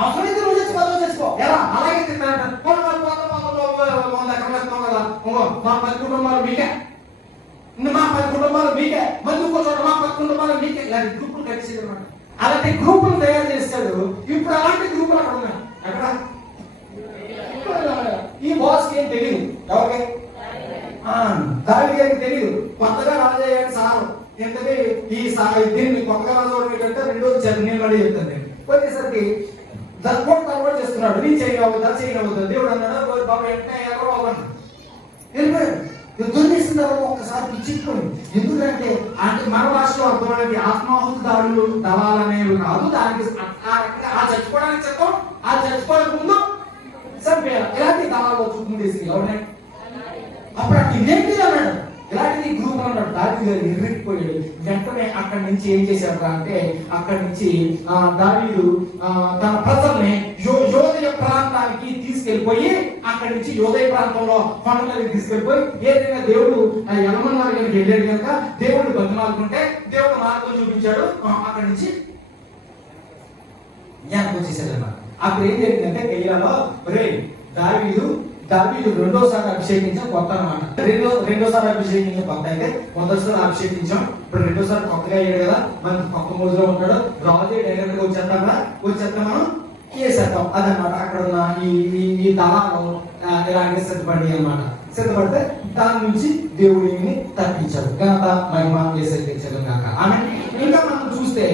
అవసరమైతే రోజు చచ్చిపో ఎలా అలాగే తింటారంట. 100 ఎకరాలు కదా మా 10 కుటుంబాలు మీకే, మా 10 కుటుంబాలు మీకే, మంది ఇంకోచోట మా 10 కుటుంబాలు మీకే. ఇలాంటి గ్రూపులు కలిసి అనమాట. అలాంటి గ్రూపులు తయారు చేస్తాడు. ఇప్పుడు అలాంటి గ్రూపులు అక్కడ ఉన్నాయి. అక్కడ ఈ బాస్ ఏం తెలియదు ఎవరికి దావీదు గారికి తెలియదు. కొత్తగా రాజయ్యాడు సారు ఎందుకంటే దీన్ని కొత్తగా రాజు ఏంటంటే రెండోది నేను అడిగి చెప్తాను. నేను వచ్చేసరికి తర్వాత చేస్తున్నాడు. నీ చేయగలుగుతా దేవుడు అన్నాడు బాబు ఎవరో వెళ్ళిపోయాడు. యుద్ధం చేసిన తర్వాత ఒక్కసారి పిచ్చిపోయి ఎందుకంటే అంటే మన భాషలో అర్థమైనది ఆత్మాహుతి దాడులు దళాలనేవి కాదు. దానికి ఆ చచ్చిపోవడానికి చెప్పం, ఆ చచ్చిపోవడానికి ముందు చంపేయాలి. ఇలాంటి దళాలు చూపుండేసి ఎవరినే అప్పుడు అటు ఇదేంటి అన్నాడు. ఇలాంటిది గ్రూప్ అన్నాడు. దావీదు గారు ఎర్రిపోయాడు. వెంటనే అక్కడి నుంచి ఏం చేశాడు అంటే అక్కడి నుంచి దావీదు తన ప్రజల్ని యోదయ ప్రాంతానికి తీసుకెళ్లిపోయి అక్కడి నుంచి యోదయ ప్రాంతంలో కొండ మీదకి తీసుకెళ్లిపోయి ఏదైనా దేవుడు యలమన్నారు కనుక వెళ్ళాడు కనుక దేవుడు బతిమాలుకుంటే దేవుడు మార్గం చూపించాడు. అక్కడి నుంచి జ్ఞాపకం చేశాడు అన్నమాట. అప్పుడు ఏం జరిగిందంటే కెయ్యాలో రే దావీదు దావీదు రెండోసారి అభిషేకించాం కొత్త అనమాట. రెండోసారి అభిషేకించాం కొత్త. అయితే మొదటిసారి అభిషేకించాం, ఇప్పుడు రెండోసారి కొత్తగా అయ్యాడు కదా, మనకి కొత్త మోజులో ఉంటాడు. రాజు డైరెక్ట్ గా వచ్చేస్తాం కదా, వచ్చేస్తే మనం చేసేద్దాం అదనమాట. అక్కడ ఉన్న ఈ దళాలు ఇలాగే సిద్ధపడి అనమాట. సిద్ధపడితే దాని నుంచి దేవుడిని తప్పించాడు. ఘనత మహిమ చేసేది కాక ఆమె. ఇంకా మనం చూస్తే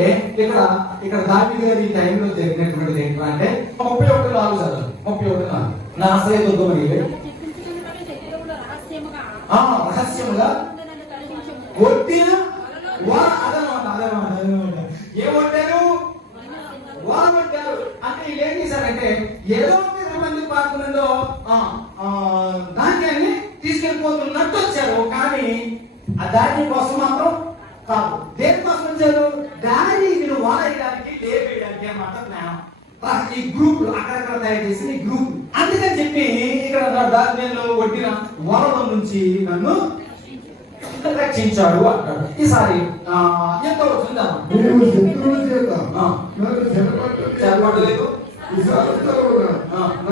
ఇక్కడ దావీదు గారి ఈ టైంలో జరిగినటువంటిది ఏంటంటే 31:4 చదువు. 31:4 నా ఆశ్రయ దుర్గమని రహస్యముగా కొట్టిన అదనమాట ఏమంటారు వాడమంటారు అంటే వీళ్ళు ఏం చేశారంటే ఏదో 20 మంది పాత్రలో ధాన్యాన్ని తీసుకెళ్ళిపోతున్నట్టు వచ్చారు. కానీ ఆ ధాన్యం కోసం మాత్రం కాదు. దేని కోసం వచ్చారు? దానిని వాడేయడానికి లేపేయడానికి అన్నమాట జ్ఞానం. ఈ గ్రూప్ అక్కడక్కడ తయారు చేసిన ఈ గ్రూప్. అందుకని చెప్పి ఇక్కడ ధాన్యంలో కొట్టిన వరద నుంచి నన్ను రక్షించాడు అంటాడు. ఈసారి ఎంత వచ్చిందా? మేము శత్రువుల చేత నాకు చెరపట్టలేదు. విశాల స్థలమున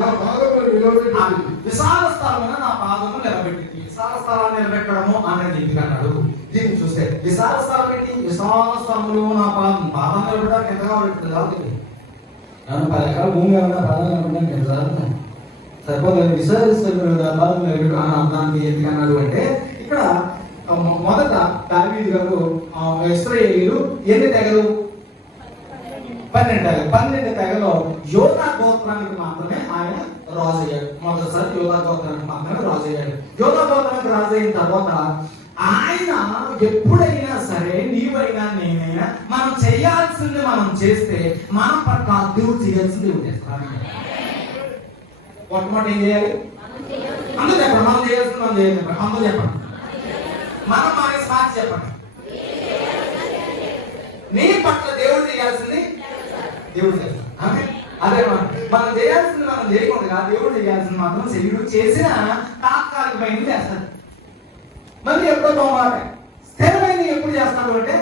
నా పాదములు నిలబెట్టింది. విశాల స్థలమున నా పాదము నిలబెట్టింది. విశాల స్థలాన్ని నిలబెట్టడము అనేది ఎందుకు అన్నాడు? దీన్ని చూస్తే విశాల స్థలం ఏంటి? విశాల స్థలములు నా పాదం నిలబెట్టడానికి ఎంతగా పెడుతుంది? 10 ఎకరాల భూమి ఏమన్నా పాదం నిలబెట్టడానికి ఎంత సార్ సరిపోతుంది. విశాలిస్తున్నారు పాదం నిలబెట్టు అని అర్థానికి ఎందుకు అన్నాడు అంటే, ఇక్కడ మొదట దావీదు గారు ఇశ్రాయేలీయులు ఎన్ని తెగలు? 12 తెగలు. 12 తెగలో యోధా గోత్రానికి మాత్రమే ఆయన రాజు అయ్యాడు. మొదటిసారి యోధా గోత్రానికి మాత్రమే రాజు అయ్యాడు. యోధా గోత్రానికి రాజు అయిన తర్వాత ఆయన ఎప్పుడైనా సరే నీవైనా నేనైనా మనం చేయాల్సింది మనం చేస్తే మన పట్ల దేవుడు చేయాల్సింది దేవుడు చేస్తాడు. మొట్టమొదటి ఏం చేయాలి? అందరూ చెప్పండి. మనం చేయాల్సింది మనం చేయాలి. అందరూ చెప్పండి. మనం మానే సాక్షి చెప్పండి. నీ పట్ల దేవుడు చేయాల్సింది దేవుడు చేస్తాడు. అదే మనం చేయాల్సింది మనం చేయకుండా దేవుడు చేయాల్సింది మాత్రం చెయ్యడు. చేసిన తాత్కాలికమైనది చేస్తాడు. మళ్ళీ ఎప్పుడో బాగుమాట స్థిరమైనది ఎప్పుడు చేస్తాడు అంటే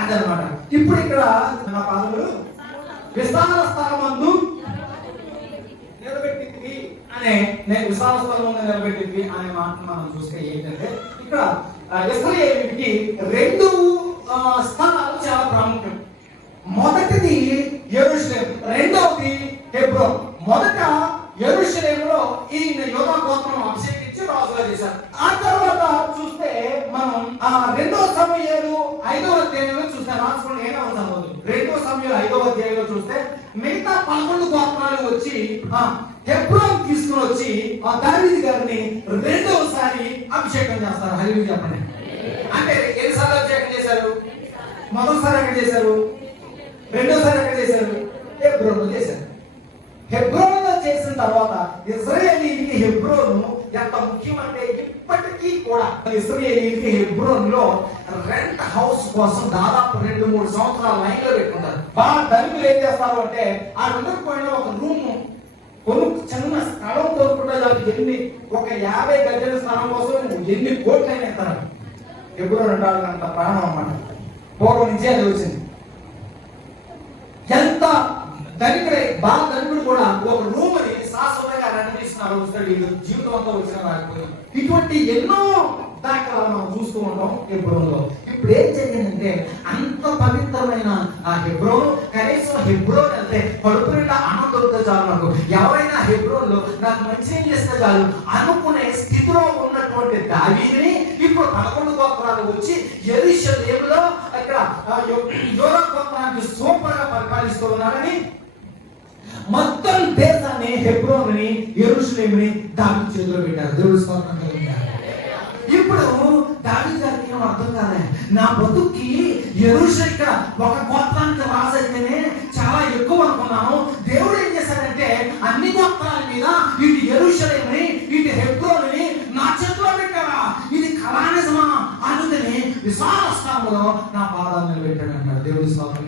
అదనమాట. ఇప్పుడు ఇక్కడ నా పాదములు విశాల స్థలమందు నిలబెట్టింది అనే విశాల స్థలం నిలబెట్టింది అనే మాటను మనం చూస్తే ఏంటంటే, ఇక్కడ ఇశ్రాయేలుకి 2 స్థలాలు చాలా ప్రాముఖ్యం. మొదటిది యెరూషలేము, రెండవది హెబ్రోన్. మొదట యెరూషలేములో ఈయన యోధా గోత్రం అభిషేకించి రాజుగా చేశారు. ఆ తర్వాత చూస్తే మనం 2 సమూయేలు 5వ అధ్యాయంలో చూస్తే రాసుకోండి. 2 సమూయేలు 5వ అధ్యాయంలో చూస్తే మిగతా 11 గోత్రాలు వచ్చి హెబ్రోన్ తీసుకుని వచ్చి దావీదు గారిని రెండవసారి అభిషేకం చేస్తారు. హల్లెలూయా చెప్పండి. అంటే ఎన్నిసార్లు అభిషేకం చేశారు? మొదటిసారి ఎక్కడ చేశారు? రెండోసారి ఎక్కడ చేశారు? హెబ్రోన్లో చేశారు. హెబ్రోన్లో చేసిన తర్వాత ఇశ్రాయేలీయులకి హెబ్రోను ఎంత ముఖ్యమంటే ఇప్పటికీ కూడా ఇశ్రాయేలీయులకి హెబ్రోన్లో రెంట్ హౌస్ కోసం దాదాపు 2-3 సంవత్సరాలు లైన్ లో పెట్టుకుంటారు. బాగా ధనికులు ఏం చేస్తారు అంటే ఆ ఉండకపోయినా ఒక రూమ్ చిన్న స్థలం కోరుకుంటే ఒక 50 గజాల స్థలం కోసం ఎన్ని కోట్లు అయినా ఇస్తారు. హెబ్రోన్ అంటారు అంత ప్రాణం అన్నమాట. పూర్వం నుంచే అది వచ్చింది. ఎంత ధనికుడే బాగా ధనికుడు కూడా ఒక రూమ్ అని శాశ్వతంగా నిర్ణయిస్తున్నారు. జీవితం అంతా వచ్చిన రాకపోయింది. ఇటువంటి ఎన్నో దాఖలాలు మనం చూస్తూ ఉంటాం హెబ్రోన్లో. ఇప్పుడు ఏం జరిగిందంటే అంత పవిత్రమైన ఆ హెబ్రోన్, కనీసం హెబ్రోన్ వెళ్తే కడుపు నిండా అన్నం దొరికితే చాలు, నాకు ఎవరైనా హెబ్రోన్ లో నాకు మంచిగా చేస్తే చాలు అనుకునే స్థితిలో ఉన్నటువంటి దావీదుని ఇప్పుడు 11 గోత్రాలు వచ్చి యెరూషలేములో ఇక్కడ యోధా గోత్రానికి సూపర్ గా పరిపాలిస్తూ ఉన్నారని మొత్తం దేశాన్ని హెబ్రోన్ని యెరూషలేముని దావీదు చేతిలో పెట్టారు. దేవుడి స్తోత్రం. ఇప్పుడు దావీదు గారికి ఏం అర్థం కాలే, నా బతుక్కి యెరూషలేము ఒక గోత్రానికి రాజైతేనే చాలా ఎక్కువ అనుకున్నాను. దేవుడు ఏం చేశాడంటే అన్ని గోత్రాల మీద ఇటు యెరూషలేముని ఇటు హెబ్రోన్ని నా చేతిలో పెట్టారా? ఇది కళానిజమా అందుకని విశాల స్థలంలో నా పాదాలు నిలబెట్టాడు అన్నాడు. దేవుడి స్తోత్రం.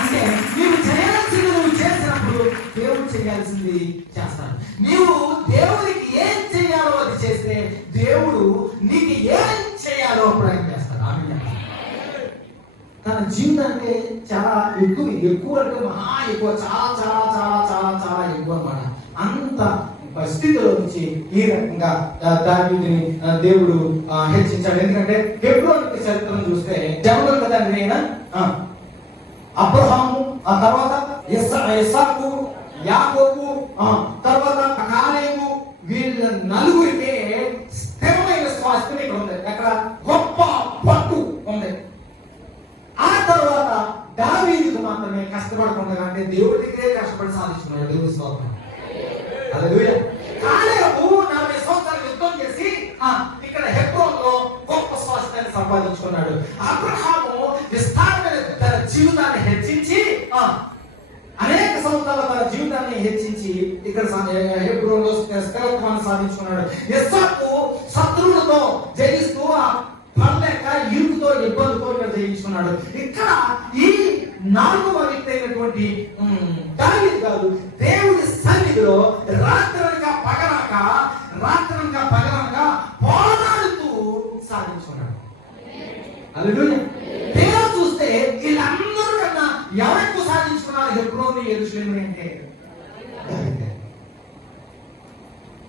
అంటే నీవు చేయాల్సింది నువ్వు చేసినప్పుడు దేవుడు చేయాల్సింది చేస్తాడు. నీవు దేవుడికి ఏం చేయాలో అది చేస్తే దేవుడు నీకు ఏం చేయాలో ప్రయత్నం చేస్తాడు. ఆమె తన జీవితానికి చాలా ఎక్కువ అంటే మహా ఎక్కువ, చాలా చాలా చాలా చాలా చాలా ఎక్కువ అన్నమాట. అంత పరిస్థితిలో నుంచి ఈ రకంగా దావీదుని దేవుడు హెచ్చించాడు. ఎందుకంటే హెబ్రోను చరిత్రను చూస్తే జనరల్ కదండి ఆయన అబ్రహాము, ఆ తర్వాత ఇస్సాకు, యాకోబు, తర్వాత కాలేబు, వీళ్ళ నలుగురికి స్థిరమైన స్వాస్థ్యం ఇక్కడ ఉంది. అక్కడ గొప్ప పట్టు ఉంది. ఆ తర్వాత దావీదుకు మాత్రమే కష్టపడకుండా, అంటే దేవుడి దగ్గరే కష్టపడి సాధించుకున్నాడు. దేవుడి స్తోత్రం. హల్లెలూయా. కాలేబు 40 సంవత్సరాలు యుద్ధం చేసి ఇక్కడ హెబ్రోన్లో గొప్ప స్వాస్థ్యాన్ని సంపాదించుకున్నాడు. అబ్రహాము విస్తారమైన తన జీవితాన్ని హెచ్చించి అనేక సంవత్సరాల తన జీవితాన్ని హెచ్చించి ఇక్కడ హెబ్రోన్లో స్థిరత్వాన్ని సాధించుకున్నాడు. ఇస్సాకు శత్రువులతో జయిస్తూ పడలేక ఇరుకుతో ఇబ్బందితో ఇక్కడ జయించుకున్నాడు. ఇక్కడ ఈ 4వ వ్యక్తి అయినటువంటి దావీదు గారు దేవుడి సన్నిధిలో రాత్రనగా పగలనగా పోరాడుతూ సాధించుకున్నాడు. హల్లెలూయా. పేరు చూస్తే వీళ్ళందరూ కన్నా ఎవరెక్కువ సాధించుకున్నారు హెబ్రోను యెరూషలేము అంటే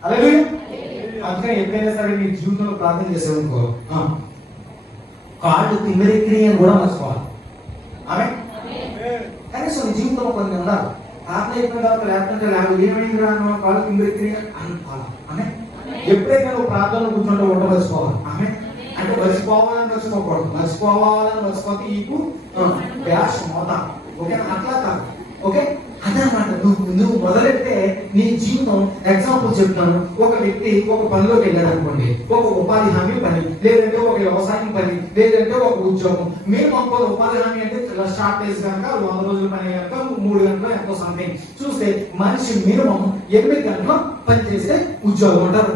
హల్లెలూయా. అందుకని ఎప్పుడైనా సరే నీ జీవితంలో ప్రార్థన చేసేవనుకో కాళ్ళు తిమ్మిరెక్కినాయి అని కూడా మర్చిపోవాలి. ఆమె కనీసం నీ జీవితంలో కొన్ని ఉండాలి. ప్రార్థన అయిపోయిన తర్వాత లేకపోతే ఏమైంది రాను కాళ్ళు తిమ్మిరెక్కినాయి అనుకోవాలి. ఆమె ఎప్పుడైతే నువ్వు ప్రార్థనలో కూర్చుంటే ఉంట మర్చిపోవాలి. ఆమె అంటే మర్చిపోవాలని మర్చిపోతే నీకు డ్యాష్ మోత. ఓకేనా? అట్లా కాదు. ఓకే, అదనమాట. నువ్వు మొదలెడితే నీ జీవితం. ఎగ్జాంపుల్ చెప్తాను. ఒక వ్యక్తి ఒక పనిలోకి వెళ్ళాడు అనుకోండి, ఒక ఉపాధి హామీ పని, లేదంటే ఒక వ్యవసాయం పని, లేదంటే ఒక ఉద్యోగం. మేము అనుకోవాలి ఉపాధి హామీ అంటే షార్టేజ్ కనుక 100 రోజుల పని కనుక 3 గంటలు ఎంతో సంథింగ్ చూస్తే మనిషి మినిమం 8 గంటలు పని చేస్తే ఉద్యోగం ఉంటారు.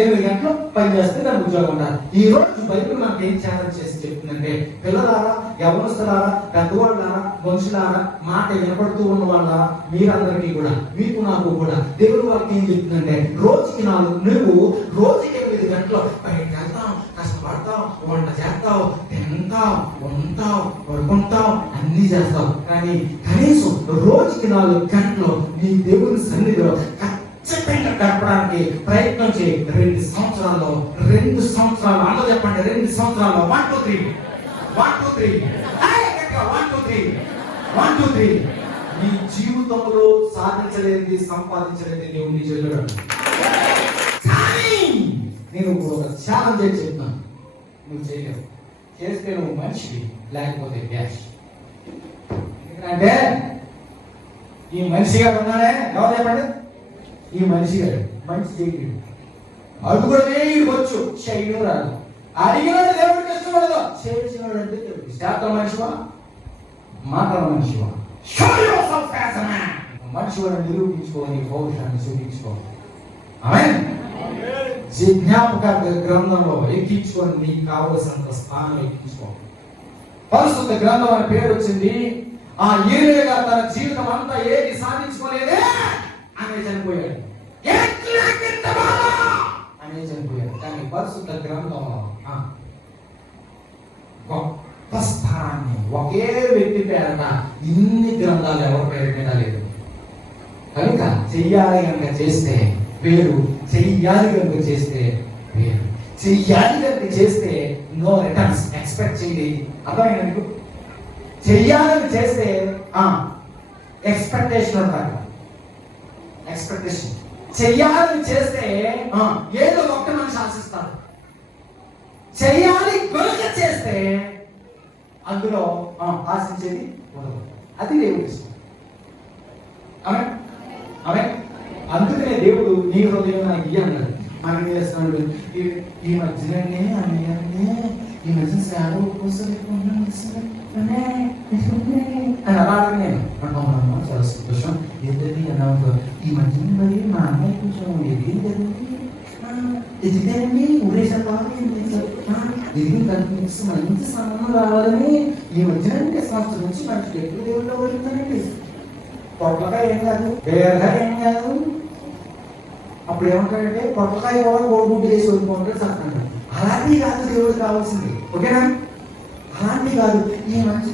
8 గంటలు పని చేస్తే దాని ఉద్యోగం ఉండాలి. ఈ రోజు బైబిల్ మనకి ఏం ఛాలెంజ్ చేసి చెప్తుందంటే, పిల్లలారా, యవనస్తులారా, పెద్దవాళ్ళారా, మనుషులారా, మాట వినపడుతూ ఉన్న వాళ్ళ మీరందరికీ కూడా, మీకు నాకు కూడా దేవుడు వాళ్ళకి ఏం చెప్తుందంటే, రోజుకి నువ్వు రోజుకి 8 గంటలు బయటకు వెళ్తావు, కష్టపడతావు, వంట చేస్తావు, తింటావు, ఉంటావు, పడుకుంటావు, అన్ని చేస్తావు. కానీ కనీసం రోజుకి 4 గంటలు నీ దేవుని సన్నిధిలో ఖచ్చితంగా గడపడానికి ప్రయత్నం చేయి. 2 సంవత్సరాలు అందరూ చెప్పండి, 2 సంవత్సరాల్లో 1 2 3 1 2 3 1 2 3 నీ జీవితంలో సాధించలేనిది, సంపాదించలేనిది దేవుని చేతుల్లో. కానీ నేను ఒక ఛాలెంజ్ చేసి చెప్తాను, నువ్వు చేయలేవు. చేస్తే నువ్వు మనిషివి, లేకపోతే గ్యాస్. ఎందుకంటే ఈ మనిషిగా ఉన్నాడే, ఎవరు చెప్పండి? ఈ మనిషి గారు మనిషి చేయడు. అడుగునే వచ్చు, చేయడం రాదు. అడిగినాడు దేవుడికి ఇష్టపడదు, చేసినాడు అంటే దేవుడికి. శాతం మనిషివా, మాటల మనిషివా? మనిషివాడు నిరూపించుకోని పౌరుషాన్ని చూపించుకో. ఆమేన్. జ్ఞాపక గ్రంథంలో ఎక్కించుకొని నీకు కావలసినంత స్థానం ఎక్కించుకో. పరిశుద్ధ గ్రంథం అనే పేరు వచ్చింది. ఆ యిర్మీయా తన జీవితం అంతా ఏది సాధించుకోలేదే అనే చనిపోయాడు. అనే చనిపోయాడు. కానీ పరిశుద్ధ గ్రంథంలో గొప్ప స్థానాన్ని ఒకే వ్యక్తి పేరున ఇన్ని గ్రంథాలు ఎవరి పేరు మీద లేదు. కనుక చెయ్యాలి కనుక చేస్తే పేరు, చెయ్యాలి కనుక చేస్తే పేరు, చెయ్యాలి కనుక చేస్తే నో రిటర్న్స్ ఎక్స్పెక్ట్ చేయండి. అర్థమైనా మీకు? చెయ్యాలని చేస్తే ఎక్స్పెక్టేషన్ ఉంటారు. ఎక్స్పెక్టేషన్ చెయ్యాలని చేస్తే ఏదో ఒక్క మనిషి ఆశిస్తాడు. చెయ్యాలి కనుక చేస్తే అందులో ఆశించేది ఉండదు. అది దేవుడి ఇష్టం. ఆమె అందుకనే దేవుడు నీ హృదయం నాకు ఇయ్య అన్నాడు. మనం ఏం చేస్తున్నాడు? ఈ మధ్యనే ఈ మధ్య సేవ కోసం అని అలా నేను అంటున్నాను. చాలా సంతోషం. ఏంటంటే అన్నా ఈ మధ్య మరి మా అమ్మాయి కొంచెం ఎదిగారండి, ఊరేసారు బాగా ఎదిగి కనిపిస్తూ మంచి సంబంధం రావాలని ఈ మధ్యన సంవత్సరం నుంచి మంచి ఎక్కువ దేవుళ్ళు కోరుతానండి. పొట్లకాయ ఏం కాదు, బేరకాయ ఏం కాదు. అప్పుడు ఏమంటాడంటే పొట్లకాయ కూడా కోడిగుడ్డు వేసి వదులుకుంటాడు సత్తాడు. అలాంటివి కాదు దేవుడికి కావాల్సింది. ఓకేనా? అలాంటివి కాదు. ఈ మంచి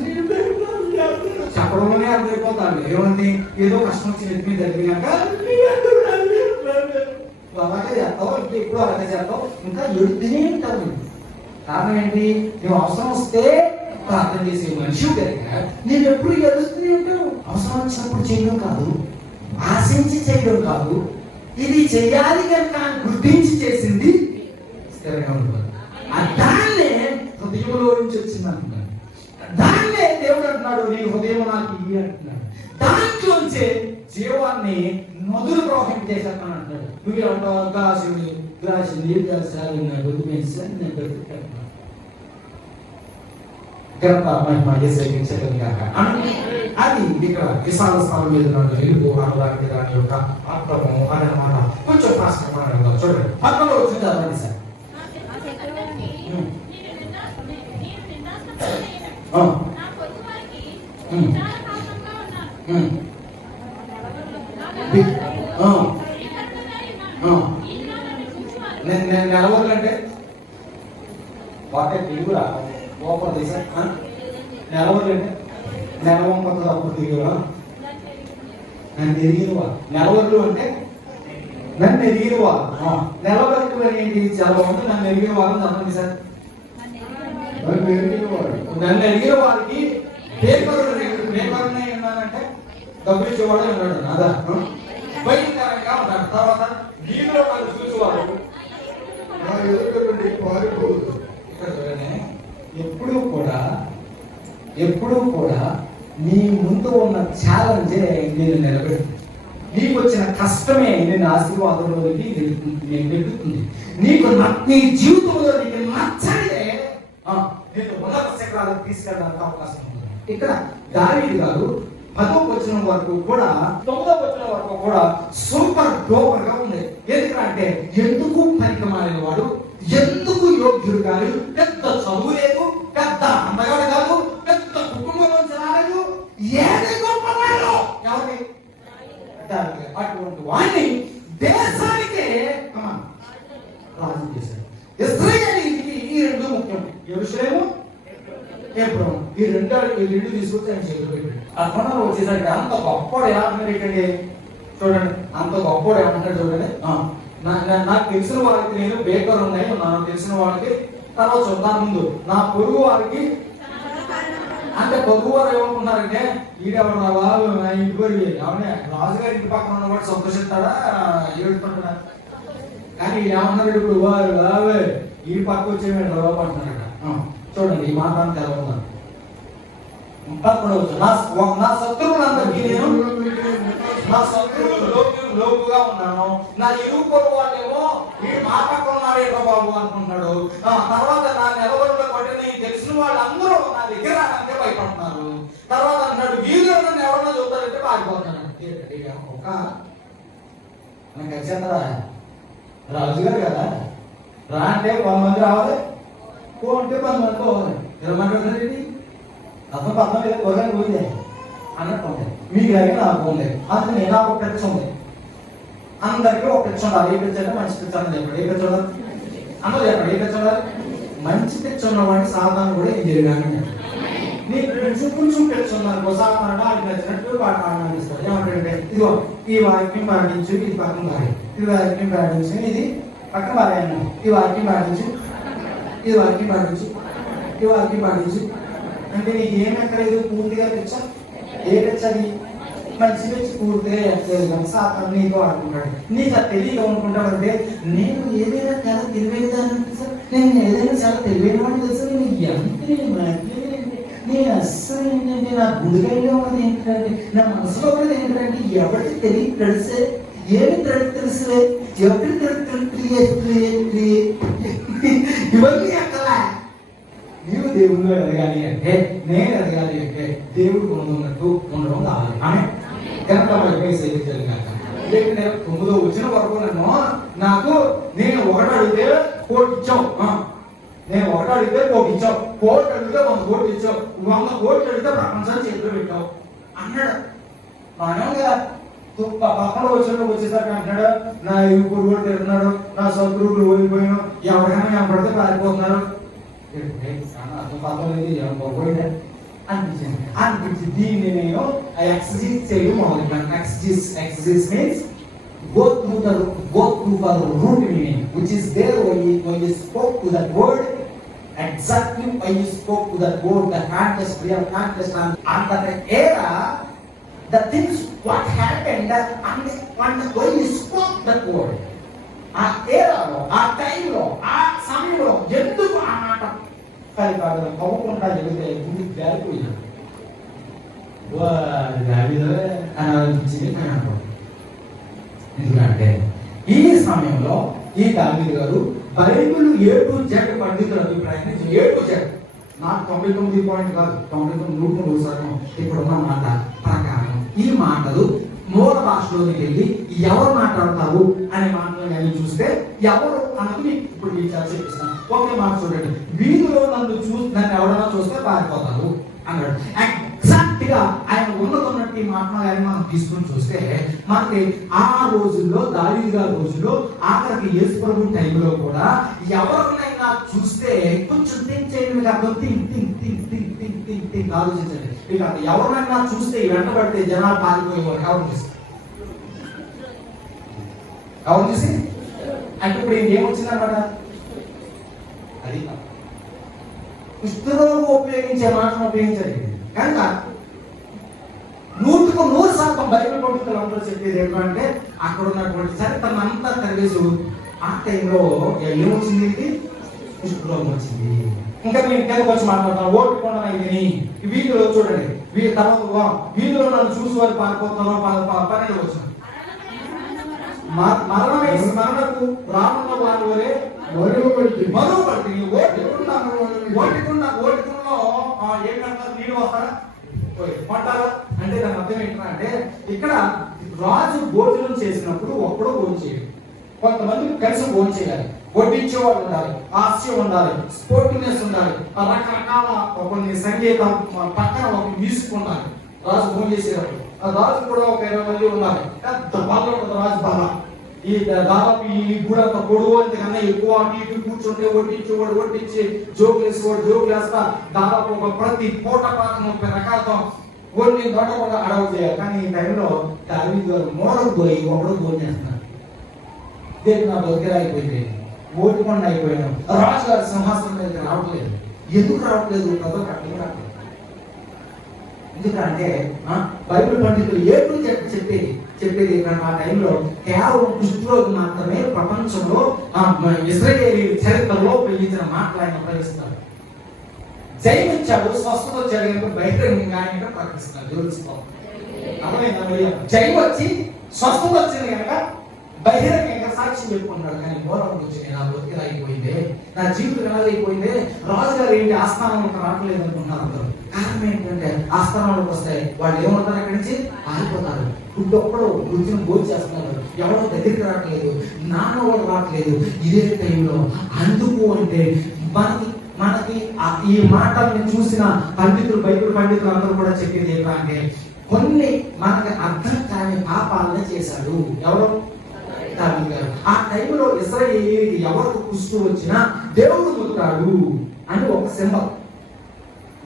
చెప్పడంలోనే అర్థమైపోతాడు. ఏమంటే ఏదో కష్టం వచ్చి నెత్తి జరిగినాక అలాగే చేస్తావు, ఇంకా ఎప్పుడు అలాగే చేస్తావు, ఇంకా ఎడుతూనే ఉంటావు. కారణం ఏంటి? నువ్వు అవసరం వస్తే ప్రార్థన చేసే మనిషి కనుక నేను ఎప్పుడు ఎదుస్తూనే ఉంటావు. అవసరం వచ్చినప్పుడు చేయడం కాదు, ఆశించి చేయడం కాదు, ఇది చెయ్యాలి కనుక గుర్తించి చేసింది స్థిరంగా ఉంటుంది. దాన్నే హృదయంలో నుంచి వచ్చింది అంటున్నాడు. దాన్నే దేవుడు అంటున్నాడు, నీ హృదయం నాకు ఇవి అంటున్నాడు. దాంట్లోంచే జీవాన్ని నదులు ప్రవహింపజేసేస్తాను అంటున్నాడు. నువ్వు ఏమంటావు? ఆకాశుడు గ్లాసు నీళ్ళు కాసాలి గొంతు పెంచాను నేను బ్రతుకుతాను. అది ఇక్కడ విశాల స్థలం మీద ఎలుగు అనడానికి దాని యొక్క అర్థము అదనమాట. కొంచెం ప్రాస్తంగా చూడండి, పక్కలో వచ్చింది అదండి సార్. నేను నెలవదులంటే వాటే దిగురా ఓపర్ తీసా నెలవదులంటే నెలవంపతుంది అప్పుడు దిగురా. నన్ను ఎరిగినవా నెలవదులు అంటే నన్ను ఎరిగినవా. నెలవదులు ఏంటి? చదవండి నన్ను ఎరిగిన వాళ్ళని చెప్పండి సార్. నన్ను ఎరిగిన వారికి పేపరున్నానంటే డబ్బులు ఇచ్చేవాడు ఉన్నాడు. అదా భయంకరంగా ఉన్నాడు. తర్వాత వీధిలో నన్ను చూసేవాడు ఎప్పుడూ కూడా నీ ముందు ఉన్న ఛాలెంజే నేను నిలబెడుతుంది. నీకు వచ్చిన కష్టమే నేను ఆశీర్వాదంలోకి నెగ్గుతుంది. నీకు నీ జీవితంలో నీకు నచ్చనిదే నేను ఉన్నత శిఖరాలకు తీసుకెళ్ళడానికి అవకాశం ఉంది. ఇక్కడ దావీదు గారు 10వ వచనం వరకు కూడా 9వ వచనం వరకు కూడా సూపర్ డూపర్ గా ఉంది. ఎందుకంటే ఎందుకు పనికిమాలిన వాడు, ఎందుకు యోగ్యుడు కాదు, పెద్ద చదువు లేదు, పెద్ద అందగాడు కాదు, పెద్ద కుటుంబం నుంచి రాలేదు, ఏది గొప్పవాడు ఎవరి అటువంటి వాడిని దేశానికే రాజు చేశాడు. ఇశ్రాయేలీయులకి ఈ రెండు ముఖ్యం. యెరూషలేము, హెబ్రోను. ఈ రెండు తీసుకొచ్చి ఆయన చేతులు పెట్టాడు. ఆ కొండలో వచ్చేసరికి అంత గొప్పవాడు ఎలా అంటాడు చూడండి, అంత గొప్పవాడు ఏమంటాడు చూడండి. నాకు తెలిసిన వారికి నేను బేకర్ ఉన్నాయి, నాకు తెలిసిన వారికి తర్వాత చూద్దాం ముందు నా పొరుగు వారికి అంటే పొరుగు వారు ఏమనుకుంటారంటే ఈడెవరు బాబు నా ఇంటి పొరుగు అవునే రాజుగారి ఇంటి పక్కన ఉన్నవాడు సంతోషిస్తాడా ఏడుకుంటాడా. కానీ ఏమన్నాడు ఇప్పుడు వారు బాబు ఈ పక్క వచ్చే రాబు అంటున్నాడు. చూడండి ఈ మాట తెలవన్నారు. నా శత్రువులందరికీ నేను నా శత్రువులు లోపుగా ఉన్నాను. నా ఇరుగు పొరుగు వాళ్ళేమో వీడు మా పక్కన ఉన్నాడు బాబు అనుకుంటున్నాడు. తర్వాత నా నిలబడిలో కొట్టిన తెలిసిన వాళ్ళందరూ నా దగ్గర అంటే భయపడుతున్నారు. తర్వాత అంటున్నాడు వీధిలో నన్ను ఎవరన్నా చూస్తారంటే పారిపోతున్నాను. ఒక నాకు వచ్చేందరా రాజుగారు కదా, రా అంటే 100 మంది రావాలి, పో అంటే 10 మంది పోవాలి. 20 మంది ఉన్నారండి అతను 10 లేదు పోగానే పోయింది అన్నట్టు ఉంది. మీకు అయితే నాకు ఉంది, అది నేను నాకు ఒక పిచ్చ ఉంది. అందరికీ ఒక పిచ్చ ఉండాలి. ఏ పిచ్చ అంటే మంచి పిచ్చ అన్నది చెప్పండి. ఏ పిచ్చ ఉండాలి అన్నది చెప్పండి. ఏ పిచ్చ ఉండాలి? మంచి పిచ్చ ఉన్నవాడిని సాధారణ కూడా ఏం జరిగాను. నీకు కొంచెం పిచ్చ ఉన్నారు సాధారణ అది నచ్చినట్టు వాడు ఆనందిస్తారు. ఏమంటే ఇదిగో ఈ వాక్యం పాటించు, ఇది పక్కన పాడి, ఈ వాక్యం పాటించు, ఇది పక్కన పాడాను, ఈ వాక్యం పాటించు, ఇది వాక్యం పాటించు, ఈ వాక్యం పాటించు అంటే నీకు ఏం ఎక్కలేదు పూర్తిగా పిచ్చ. ఏ పిచ్చది? మంచి పిచ్చి పూర్తిగా ఎక్కలేదు కానీ సాధారణ నీకు ఆడుకుంటాడు. నీకు అది తెలియక అనుకుంటాడంటే నేను ఏదైనా చాలా తెలివైన దాన్ని సార్, నేను ఏదైనా చాలా తెలివైన వాడిని తెలుసా, నేను అస్సలు ఏంటంటే నా గుడిగైలో ఉన్నది ఏంటంటే నా మనసులో ఉన్నది ఏంటంటే ఎవరికి తెలియ తెలిసే ఏమి తెలుసులే ఎవరికి ఇవన్నీ అక్కలా. నీవు దేవుళ్ళు ఎదగాలి అంటే నేను ఎదగాలి అంటే దేవుడు ఉన్నట్టు ఉండడం కావాలి. ఆమె కనుక జరిగాక 9వ వచ్చిన వరకు నాకు నేను ఒకటి అడిగితే కోటి ఇచ్చావు, నేను ఒకటి అడిగితే కోటి ఇచ్చావు, కోటి అడిగితే 100 కోట్లు ఇచ్చావు, 100 కోట్లు అడిగితే ప్రపంచాన్ని చేతిలో పెట్టావు అన్నాడు. బాగా కదా. పక్కన వచ్చేసరికి అంటాడు నా ఇరుగు పొరుగు తిరుగుతున్నాడు, నా శత్రువులు ఓడిపోయాను, ఎవరికైనా పడితే పారిపోతున్నారు. అర్థం పర్వాలేదు, ఎవరు పోయిందే అనిపించి దీన్ని నేను ఎక్సర్సైజ్ చేయడం మొదలుపెట్టాను. Exercise means go through for the root meaning which is there when you spoke to that word, exactly when you spoke to that word, the context, real context, and that era, the things what happened and when you spoke that word, ఆ ఏరాలో, ఆ టైంలో, ఆ సమయంలో ఎందుకు ఆ మాట కలిపాడు కవ్వకుండా చెబితే ముందుకు జారిపోయింది అని అనిపించింది. ఎందుకంటే ఈ సమయంలో ఈ దావీదు గారు బైబిల్ A to Z పండితుల అభిప్రాయాన్ని A to Z, నాకు 99 పాయింట్ కాదు, 99% ఇప్పుడున్న మాట ప్రకారం ఈ మాటలు మూల భాషలోకి వెళ్ళి ఎవరు మాట్లాడతారు అనే మాటలు నేను చూస్తే ఎవరు అన్నది మీకు ఇప్పుడు మీకు చూపిస్తాను. ఒకే మాట చూడండి, వీధిలో నన్ను ఎవరైనా చూస్తే పారిపోతారు అన్నాడు. ఎగ్జాక్ట్ గా ఆయన ఉన్నదన్నట్టు ఈ మాటను కానీ మనం తీసుకుని చూస్తే మనకి ఆ రోజుల్లో, దావీదు గారి రోజుల్లో, ఆఖరికి యేసు ప్రభు టైంలో కూడా ఎవరినైనా చూస్తే కొంచెం థింక్ చేయండి, మీకు అర్థం థింక్ ఆలోచించండి. మీకు అర్థం ఎవరినైనా చూస్తే వెంటబడితే జనాలు పారిపోయేవారు ఎవరు చూసి అంటే ఇప్పుడు ఏమొచ్చిందన్నమాట, అది కుష్ఠరోగం ఉపయోగించే మాటను ఉపయోగించాలి. కనుక 100% బైబిల్ పండితులు అందరూ చెప్పేది ఏంటంటే అక్కడ ఉన్నటువంటి చరిత్ర అంతా కలిగేసి ఆ టైంలో ఏమొచ్చింది, కుష్ఠరోగం వచ్చింది. ఇంకా నేను కిందకు వచ్చి మాట్లాడతాను. ఓటుకుండా ఇది వీధిలో చూడండి, తర్వాత వీధిలో నన్ను చూసి వారు పారిపోతారో 12 వచ్చిన మరణకు రానున్న వారి వరే మరుపడి ఓటుకుల్లో ఏమంటారు, నీళ్ళు వస్తారా పట్టాలా అంటే దాని అర్థం ఏంటంటే ఇక్కడ రాజు భోజనం చేసినప్పుడు ఒక్కడో భోజనం చేయాలి, కొంతమంది కలిసి భోజనం చేయాలి, వడ్డించేవాడు ఉండాలి, హాస్యం ఉండాలి, స్పోర్టివ్నెస్ ఉండాలి, రకరకాల కొన్ని సంగీతం పక్కన ఒక మ్యూజిక్ ఉండాలి. రాజు భోజనం చేసేటప్పుడు ఆ రాజు కూడా ఒక 20 మంది ఉండాలి. పెద్ద బాగా ఉంటుంది రాజు బాగా. ఈ దాదాపు ఈ గుడంత పొడవు అంతకన్నా ఎక్కువ ఇటు కూర్చుంటే వడ్డించేవాడు వడ్డించి జోకులు వేసేవాడు జోకులు వేస్తా దాదాపు ఒక ప్రతి పూట పాకం 30 రకాలతో కొన్ని దొడ్డ కూడా అడవు చేయాలి. కానీ ఈ టైంలో దావీదు గారు మూలకు పోయి ఒకడు భోజనం చేస్తున్నారు. దేని నా దగ్గర అయిపోయింది, ఓటుకుండా అయిపోయాను. రాజు గారి సింహాసనం మీద రావట్లేదు. ఎందుకు రావట్లేదు, ప్రజలకు అర్థం రావట్లేదు. ఎందుకంటే బైబిల్ పండితులు ఏడు చెప్పేది ఏంటంటే ఆ టైంలో కేవలం కుష్ఠరోగి మాత్రమే ప్రపంచంలో ఇశ్రాయేలీ చరిత్రలో ఉపయోగించిన మాటలు ఆయన ఉపయోగిస్తారు. జయమిచ్చాడు, స్వస్థత వచ్చాడు, బహిరంగంగా ఆయన ప్రకటిస్తున్నారు. జయం వచ్చి స్వస్థత వచ్చింది కనుక బహిరంగంగా సాక్ష్యం చెప్పుకుంటాడు. కానీ మూలం వచ్చి నా బతికి అయిపోయిందే, నా జీవితం ఎలా అయిపోయిందే, రాజుగారు ఏంటి ఆస్థానం రావట్లేదు అనుకుంటున్నారు అందరూ. కారణం ఏంటంటే ఆస్థానాలకు వస్తాయి వాళ్ళు ఏమంటారు, అక్కడి నుంచి ఆగిపోతారు. ఇప్పుడు ఒక్కడు వృత్తిని భోజనం చేస్తున్నారు, ఎవరో దగ్గరికి రావట్లేదు, నాన్న వాడు రావట్లేదు. ఇదే టైంలో అందుకు అంటే మనకి ఈ మాటల్ని చూసిన పండితులు, బైబిల్ పండితులు అందరూ కూడా చెప్పేది ఏంటంటే కొన్ని మనకి అర్థం కాని పాపాలనే చేశాడు. ఎవరు? దావీదు గారు. ఆ టైంలో ఇశ్రాయేలీయులకి ఎవరికి కుష్టు వచ్చినా దేవుడు ముద్దుతాడు అని ఒక సింబల్.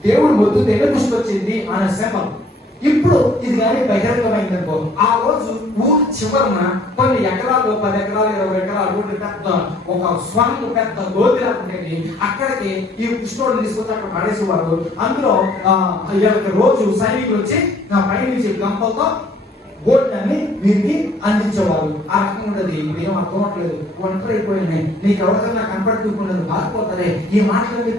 దేవుడు ముద్దుతేనే కుష్టు వచ్చింది అనే సింబల్. ఇప్పుడు ఇది కానీ బహిరంగమైందనుకో, ఆ రోజు ఊరు చివరన కొన్ని ఎకరాలు 10 ఎకరాలు 20 ఎకరాలు పెద్ద ఒక స్వర్ణ పెద్ద గోతిలా ఉండేది. అక్కడికి ఈ కుష్ఠోడిని తీసుకొచ్చి అక్కడ పడేసేవారు. అందులో రోజు సైనికులు వచ్చి నా పైనుంచి గంపలతో గోల్డ్ని వీరికి అందించేవారు. ఆ రకంగా ఉండదు. ఇప్పుడు ఏం అర్థం అవట్లేదు, ఒంటరి అయిపోయినాయి, నీకు ఎవరికైనా కనపడుతున్నది బాధపోతారే, ఈ మాటలన్నీ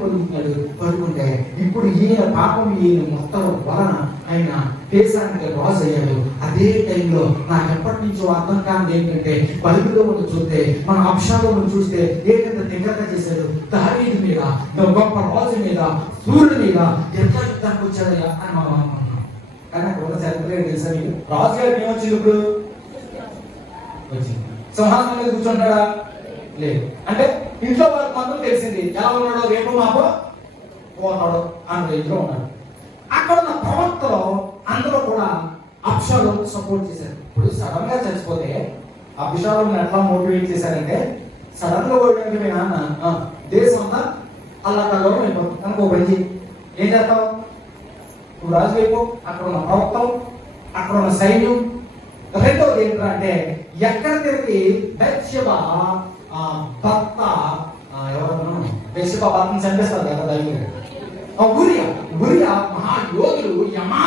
పడుకుంటే ఇప్పుడు ఈయన పాపం ఈయన మొత్తం వలన ఆయన దేశానికి రాజు అయ్యాడు. అదే టైంలో నాకు ఎప్పటి నుంచో అర్థం కానిది ఏంటంటే బైబిల్లో మనం చూస్తే, మన అంశాల్లో మనం చూస్తే ఏకంత దగ్గరగా చేశాడు. దావీదు మీద, గొప్ప రాజు మీద, సూర్యుడి మీద ఎట్లా యుద్ధానికి వచ్చాడయ్యా అని మనం అనుకుంటున్నాం. కానీ అక్కడ ఉన్న చరిత్ర తెలుసా మీకు? రాజు గారికి ఏమొచ్చింది? ఇప్పుడు వచ్చింది. సింహాసనం మీద కూర్చుంటాడా? లేదు. అంటే ఇంట్లో వాళ్ళకి మాత్రం తెలిసింది ఎలా ఉన్నాడో, రేపు మాపో పోతాడో అన్న రేంజ్లో ఉన్నాడు. అక్కడ ఉన్న ప్రవక్తలో అందరూ కూడా అబ్షాలోం సపోర్ట్ చేశారు. ఇప్పుడు సడన్ గా చచ్చిపోతే అబ్షాలోం ఎట్లా మోటివేట్ చేశారంటే, సడన్ గా ఓడిపోయింది మీ నాన్న దేశం అంతా అలా కలవడం అయిపోతుంది అనుకో. పని ఏం చేస్తావు? నువ్వు రాజు వైపు, అక్కడ ఉన్న ప్రవక్తలు, అక్కడ ఉన్న సైన్యం. రెండోది ఏంటంటే ఎక్కడ తిరిగి బెత్షెబ భర్త ఎవరన్నా బెత్షెబ భర్తను చంపేస్తారు కదా దైవం. ఉరియా మహాయోధుడు, యమా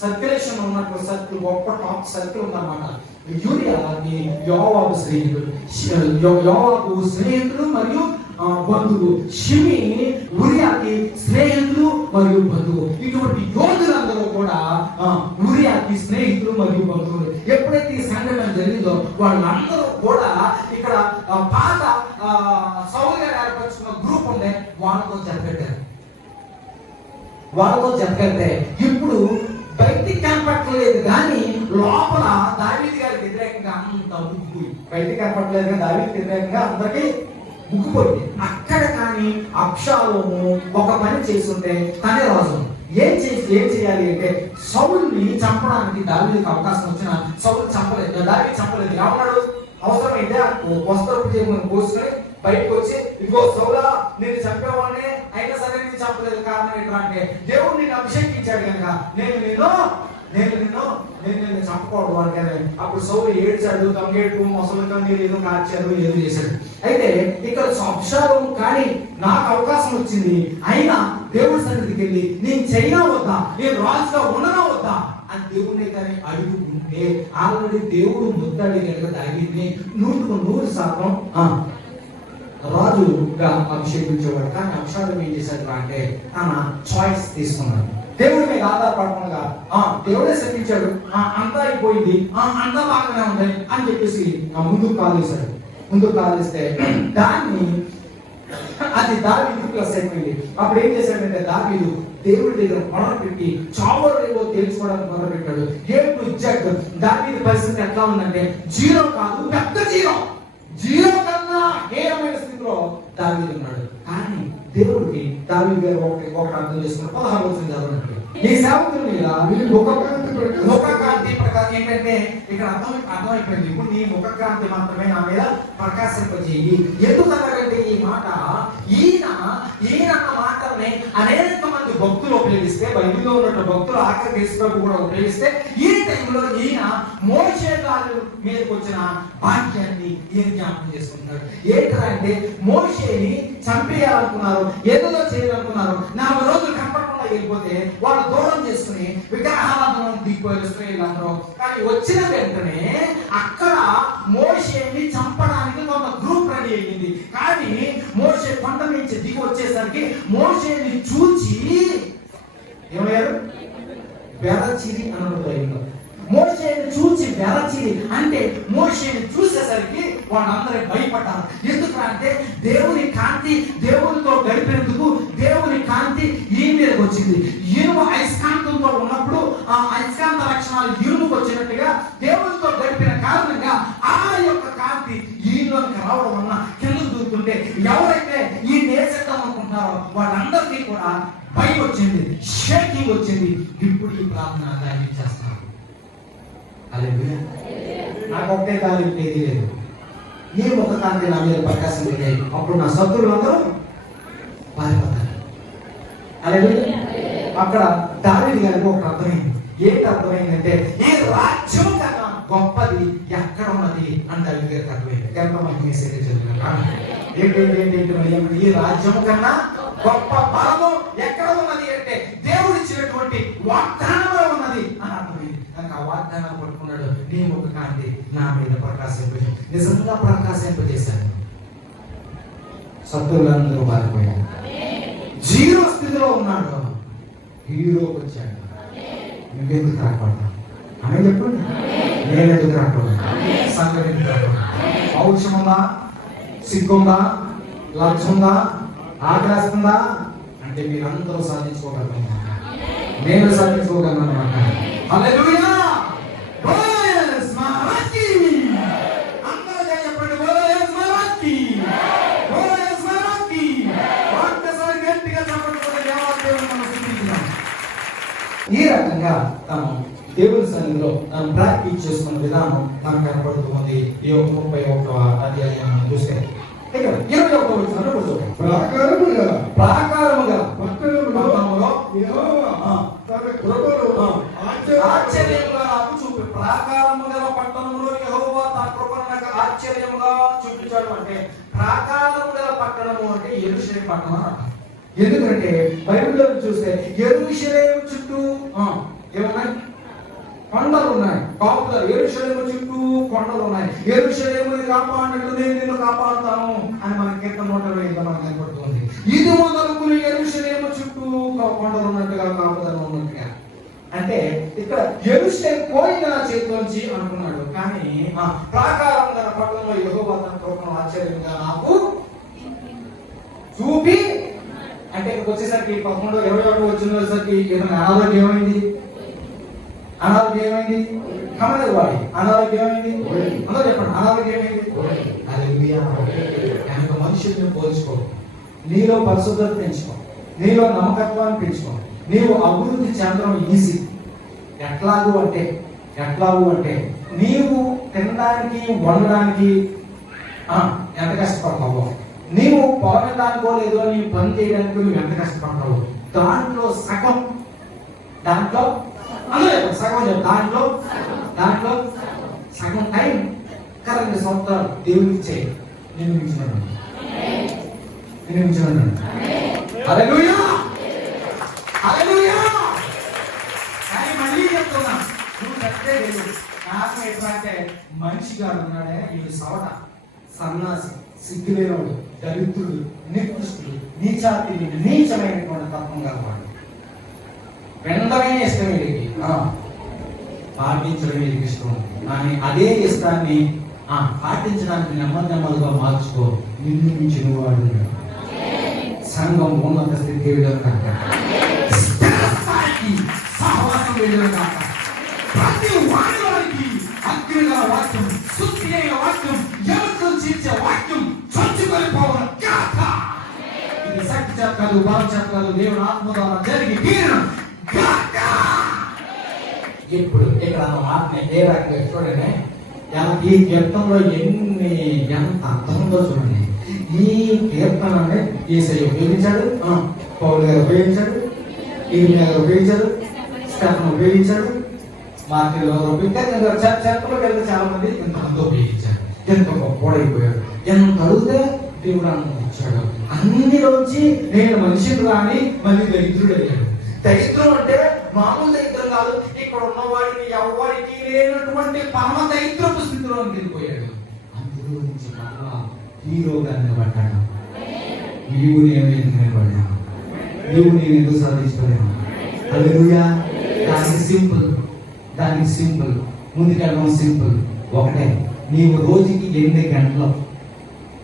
సర్క్యులేషన్ ఉన్నట్టు సర్కిల్, గొప్ప టాప్ సర్కిల్ ఉందన్నమాట. యూరియా యోవాబు స్నేహితుడు మరియు బంధువు. షిమి ఉరియాకి స్నేహితులు మరియు బంధువు. ఇటువంటి యోధులందరూ కూడా ఉరియాకి స్నేహితులు మరియు బంధువులు. ఎప్పుడైతే ఈ సంఘటన జరిగిందో వాళ్ళందరూ కూడా ఇక్కడ పాత సౌలు గారు ఏర్పరచుకున్న గ్రూప్ ఉండే వాళ్ళతో జతకట్టారు. ఇప్పుడు బయటికి కనపట్టలేదు కానీ లోపల దావీదు గారికి వ్యతిరేకంగా అంత ముగ్గుపోయి, బయటికి కనపట్టలేదు కానీ దావీదుకి వ్యతిరేకంగా అందరికీ ముగ్గుపోయింది. అక్కడ కానీ అబ్షాలోము ఒక పని చేస్తుంటే తనే రాజు ఏం చేయాలి అంటే సౌలుని చంపడానికి దావీదుకి అవకాశం వచ్చినా సౌలు చంపలేదు. దావీదు చంపలేదు. ఏమన్నాడు? అవసరమైతే వస్త్రపు కోసుకొని బయటకు వచ్చి, ఇదిగో సౌలా నేను చంపేవాడిని, అయినా సరే నేను చంపలేదు. కారణం ఏంటంటే దేవుడు నిన్ను అభిషేకించాడు కనుక నేను నిన్ను చంపకూడదు అంటే. అప్పుడు సౌలు ఏడ్చాడు, గంగేటు మొసలు కన్నీరు ఏదో కార్చాడు, ఏదో చేశాడు. అయితే ఇక్కడ అబ్షాలోము కానీ నాకు అవకాశం వచ్చింది, అయినా దేవుడి సన్నిధికి వెళ్ళి నేను చైనా వద్దా, నేను రాజుగా ఉండనా వద్దా అని దేవుడిని కానీ అడుగుతుంటే ఆల్రెడీ దేవుడు ముద్దాడి కనుక దావీదుని 100% రాజుగా అభిషేకించేవాడు. కానీ అబ్షాలోము ఏం చేశాడు అంటే తన చాయిస్ తీసుకున్నాడు. దేవుడి మీద ఆధారపడకుండా దేవుడే శపించాడు, అంతా అయిపోయింది, అంతా బాగానే ఉంది అని చెప్పేసి ముందుకు కాలేస్తే దాన్ని అది దావీదు ప్లస్ అయిపోయింది. అప్పుడు ఏం చేశాడంటే దావీదు దేవుడి దగ్గర మొదలు పెట్టి చావరేవో తెలుసుకోవడానికి మొదలు పెట్టాడు. A-Z దావీదు పరిస్థితి ఎట్లా ఉందంటే 0 కాదు, పెద్ద 0 కన్నా హేయమైన స్థితిలో దావీదు ఉన్నాడు. కానీ దేవుడికి దావీదు గారు ఒకటి అర్థం చేసుకుని 16 రోజులు చదవనట్టు ఈ సేవకుల మీద ముఖ కాంతి ప్రకాశం ఏంటంటే ఇక్కడ అర్థమైపోయింది. ఇప్పుడు నీ ముఖ కాంతి మాత్రమే నా మీద ప్రకాశింపజేయి. ఎందుకన్నారంటే ఈ మాట ఈయన మాటల్ని అనేక మంది భక్తులు ఉపయోగిస్తే, బైబిల్లో ఉన్నటువంటి భక్తులు ఆఖరి తీసుకు కూడా ఉపయోగిస్తే, ఈ టైంలో ఈయన మోషే గారి మీదకి వచ్చిన వాక్యాన్ని ఈయన జ్ఞాపకం చేసుకుంటున్నాడు. ఏంటంటే మోషేని చంపేయాలనుకున్నారు, ఏదో చేయాలనుకున్నారు. 40 రోజులు కనపడకుండా వెళ్ళిపోతే వాళ్ళు దూరం చేసుకుని విగ్రహాలను దిగిపోయారు ఇస్రాయేలీలందరూ. కానీ వచ్చిన వెంటనే అక్కడ మోషేని చంపడానికి ఒక గ్రూప్ రెడీ అయ్యింది. కానీ మోషే కొండ నుంచి దిగి వచ్చేసరికి మోషేని చూచి ఏమయ్యారు? వెరచిరి అన్నట్టు. మోషేని చూచి వెరచిరి అంటే మోషేని చూసేసరికి వాళ్ళందరూ భయపడ్డారు. ఎందుకంటే దేవుని కాంతి, దేవునితో గడిపేందుకు దేవుని కాంతి ఈ మీదకి వచ్చింది. ఇనుము అయస్కాంతంతో ఉన్నప్పుడు ఆ అయస్కాంత లక్షణాలు ఇనుముకు వచ్చినట్టుగా దేవునితో గడిపిన కారణంగా ఆ యొక్క కాంతి ఈలోనికి రావడం వలన కిందకు దూకుతుంటే ఎవరైతే ఈ నేసేద్దాం అనుకుంటారో వాళ్ళందరికీ కూడా భయం వచ్చింది, షేకింగ్ వచ్చింది. ఇప్పుడు ఈ ప్రార్థన దాన్ని చేస్తారు. నాకు ఒకటే కాలం ఏది లేదు, ఏ ఒక కాంతి నా మీద ప్రకాశించాయి. అప్పుడు నా శత్రువులందరూ పారిపోతారు. అక్కడ దావీదు గారికి ఒక అర్థమైంది. ఏంటి అర్థమైందంటే ఈ రాజ్యం కన్నా గొప్పది ఎక్కడ ఉన్నది అని దావీదు గారికి అర్థమైంది. ఎంతమంది మెసేజ్ ఏంటి ఈ రాజ్యం కన్నా గొప్ప బలము ఎక్కడ ఉన్నది అంటే దేవుడు ఇచ్చినటువంటి వాగ్దానంలో ఉన్నది అని అర్థమైంది. ఆ వాగ్దానాన్ని పట్టుకున్నాడు. నీ ముఖ కాంతి నా మీద ప్రకాశింపజేసి నిజంగా ప్రకాశింపజేశాను. శత్రువులందరూ పారిపోయాడు. 0 స్థితిలో ఉన్నాడు, హీరోకి వచ్చాడు. నువ్వెందుకు రాకూడదు అని చెప్పండి. నేను ఎందుకు రాకూడదు? సంఘం ఎందుకు రాకూడదు? పౌరుషం ఉందా, సిగ్గుందా, లక్ష ఉందా, ఆగ్రహిస్తుందా అంటే మీరందరూ సాధించుకోగలరు. నేను సాధించుకోగలను అన్నమాట. హల్లెలూయా! బోయస్ మహారాజ్కి అందరూ చెప్పండి. బోయస్ మహారాజ్కి, బోయస్ మహారాజ్కి. ఒక్కసారి గట్టిగా చెప్పండి. ఈ రకంగా తాను దేవుని సన్నిధిలో తాను ప్రాక్టీస్ చేసుకున్న విధానం మనకు కనపడుతుంది. ఈ 31వ అధ్యాయం మనం చూస్తే 21వ వచనం ప్రాకారముగా పట్టణములో యెహోవా తన అంటే ప్రాకారం గల పట్టణము అంటే యెరూషలేము పట్టణం అని అర్థం. ఎందుకంటే బైబిల్లో చూస్తే యెరూషలేము చుట్టూ ఏమున్నాయి? కొండలు ఉన్నాయి. కాపుల యెరూషలేము చుట్టూ కొండలు ఉన్నాయి. యెరూషలేముని కాపాడినట్టు నేను నిన్ను కాపాడుతాను అని మన కీర్తన 125 మనకు కనపడుతుంది. ఇది మొదలుకుని యెరూషలేము చుట్టూ కొండలు ఉన్నట్టుగా కాపుదలు ఉన్నట్టుగా. అంటే ఇక్కడ యెరూషలేము పోయిన చేతిలోంచి అనుకున్నాడు. కానీ ప్రాకారం గల పట్టణంలో యెహోవా తన కృపను ఆశ్చర్యంగా నాకు చూపి, అంటే ఇక్కడికి వచ్చేసరికి 11:21 వచ్చేసరికి ఏదైనా అనారోగ్యం ఏమైంది? అనారోగ్యం ఏమైంది? కమలే వాడి అనారోగ్యం ఏమైంది? అందరూ చెప్పండి, అనారోగ్యం ఏమైంది? హల్లెలూయా. కనుక మనుషుల్ని పోల్చుకో, నీలో పరిశుద్ధత పెంచుకో, నీలో నమ్మకత్వాన్ని పెంచుకో. నీవు అభివృద్ధి చెందడం ఈజీ. ఎట్లాగూ అంటే నీవు తినడానికి వండడానికి ఎంత కష్టపడతావో, నీవు పొలదానికో లేదో నీవు పని చేయడానికి నువ్వు ఎంత కష్టపడతావు, దాంట్లో సగం టైం కరెంట్ సంవత్సరాలు దేవుడికి చేయి. నేను మించినాను. హల్లెలూయా, హల్లెలూయా. కానీ మళ్ళీ చెప్తున్నా, నువ్వు కట్టే నాకు ఎట్లంటే మనిషిగా ఉన్నాడే ఈ సవట, సన్నాసి, సిగ్గులేనోడు, దరిద్రుడు, నికృష్టుడు, నీచమైనటువంటి తత్వం గలవాడు. వెంటనే ఇష్టం వీడికి, పాటించడం వీడికి ఇష్టం. కానీ అదే ఇష్టాన్ని పాటించడానికి నెమ్మదిగా మార్చుకో. నిన్ను మించిన వాడు సంఘం ఉన్నత స్థితి సహవాసం ప్రతి వాడికి అగ్నిగా వాక్యం, శుద్ధి అయిన వాక్యం, ఎవరు చీర్చే వాక్యం చొచ్చుకొని పోవడం గాక. ఇది శక్తి చెప్పదు, బలం చెప్పదు, దేవుని ఆత్మ ద్వారా జరిగి తీరడం గాక. ఇప్పుడు ఇక్కడ ఆత్మ ఏ రకంగా చూడండి, ఈ కీర్తనలో ఎంత అర్థం ఉందో చూడండి. ఈ కీర్తన అంటే యేసయ్య ఉపయోగించాడు, పౌలు గారు ఉపయోగించాడు, ఇర్మియా గారు ఉపయోగించాడు, స్టెఫెను ఉపయోగించాడు, మార్టిన్ గారు ఉపయోగించారు. చర్చలోకి వెళ్తే చాలా మంది ఎంతమంది ఉపయోగించారు. ఎంత గొప్పడైపోయాడు, ఎంత అడిగితే దేవుడు అనుమతించాడు. అన్నిలోంచి నేను మనిషిని రాని మళ్ళీ దరిద్రుడు అయ్యాడు. దరిద్రం అంటే మామూలు దరిద్రం కాదు, ఇక్కడ ఉన్న వాడికి ఎవరికి లేనటువంటి పరమ దరిద్రపు స్థితిలో వెళ్ళిపోయాడు. అందులో నుంచి మళ్ళా హీరోగా నిలబడ్డాడు. నీవు నేను ఎందుకు నిలబడ్డాను? నీవు నేను ఎందుకు సాధించలేను? హల్లెలూయా. దానికి సింపుల్ ముందుకెళ్ళడం సింపుల్. ఒకటే, నీవు రోజుకి 8 గంటలు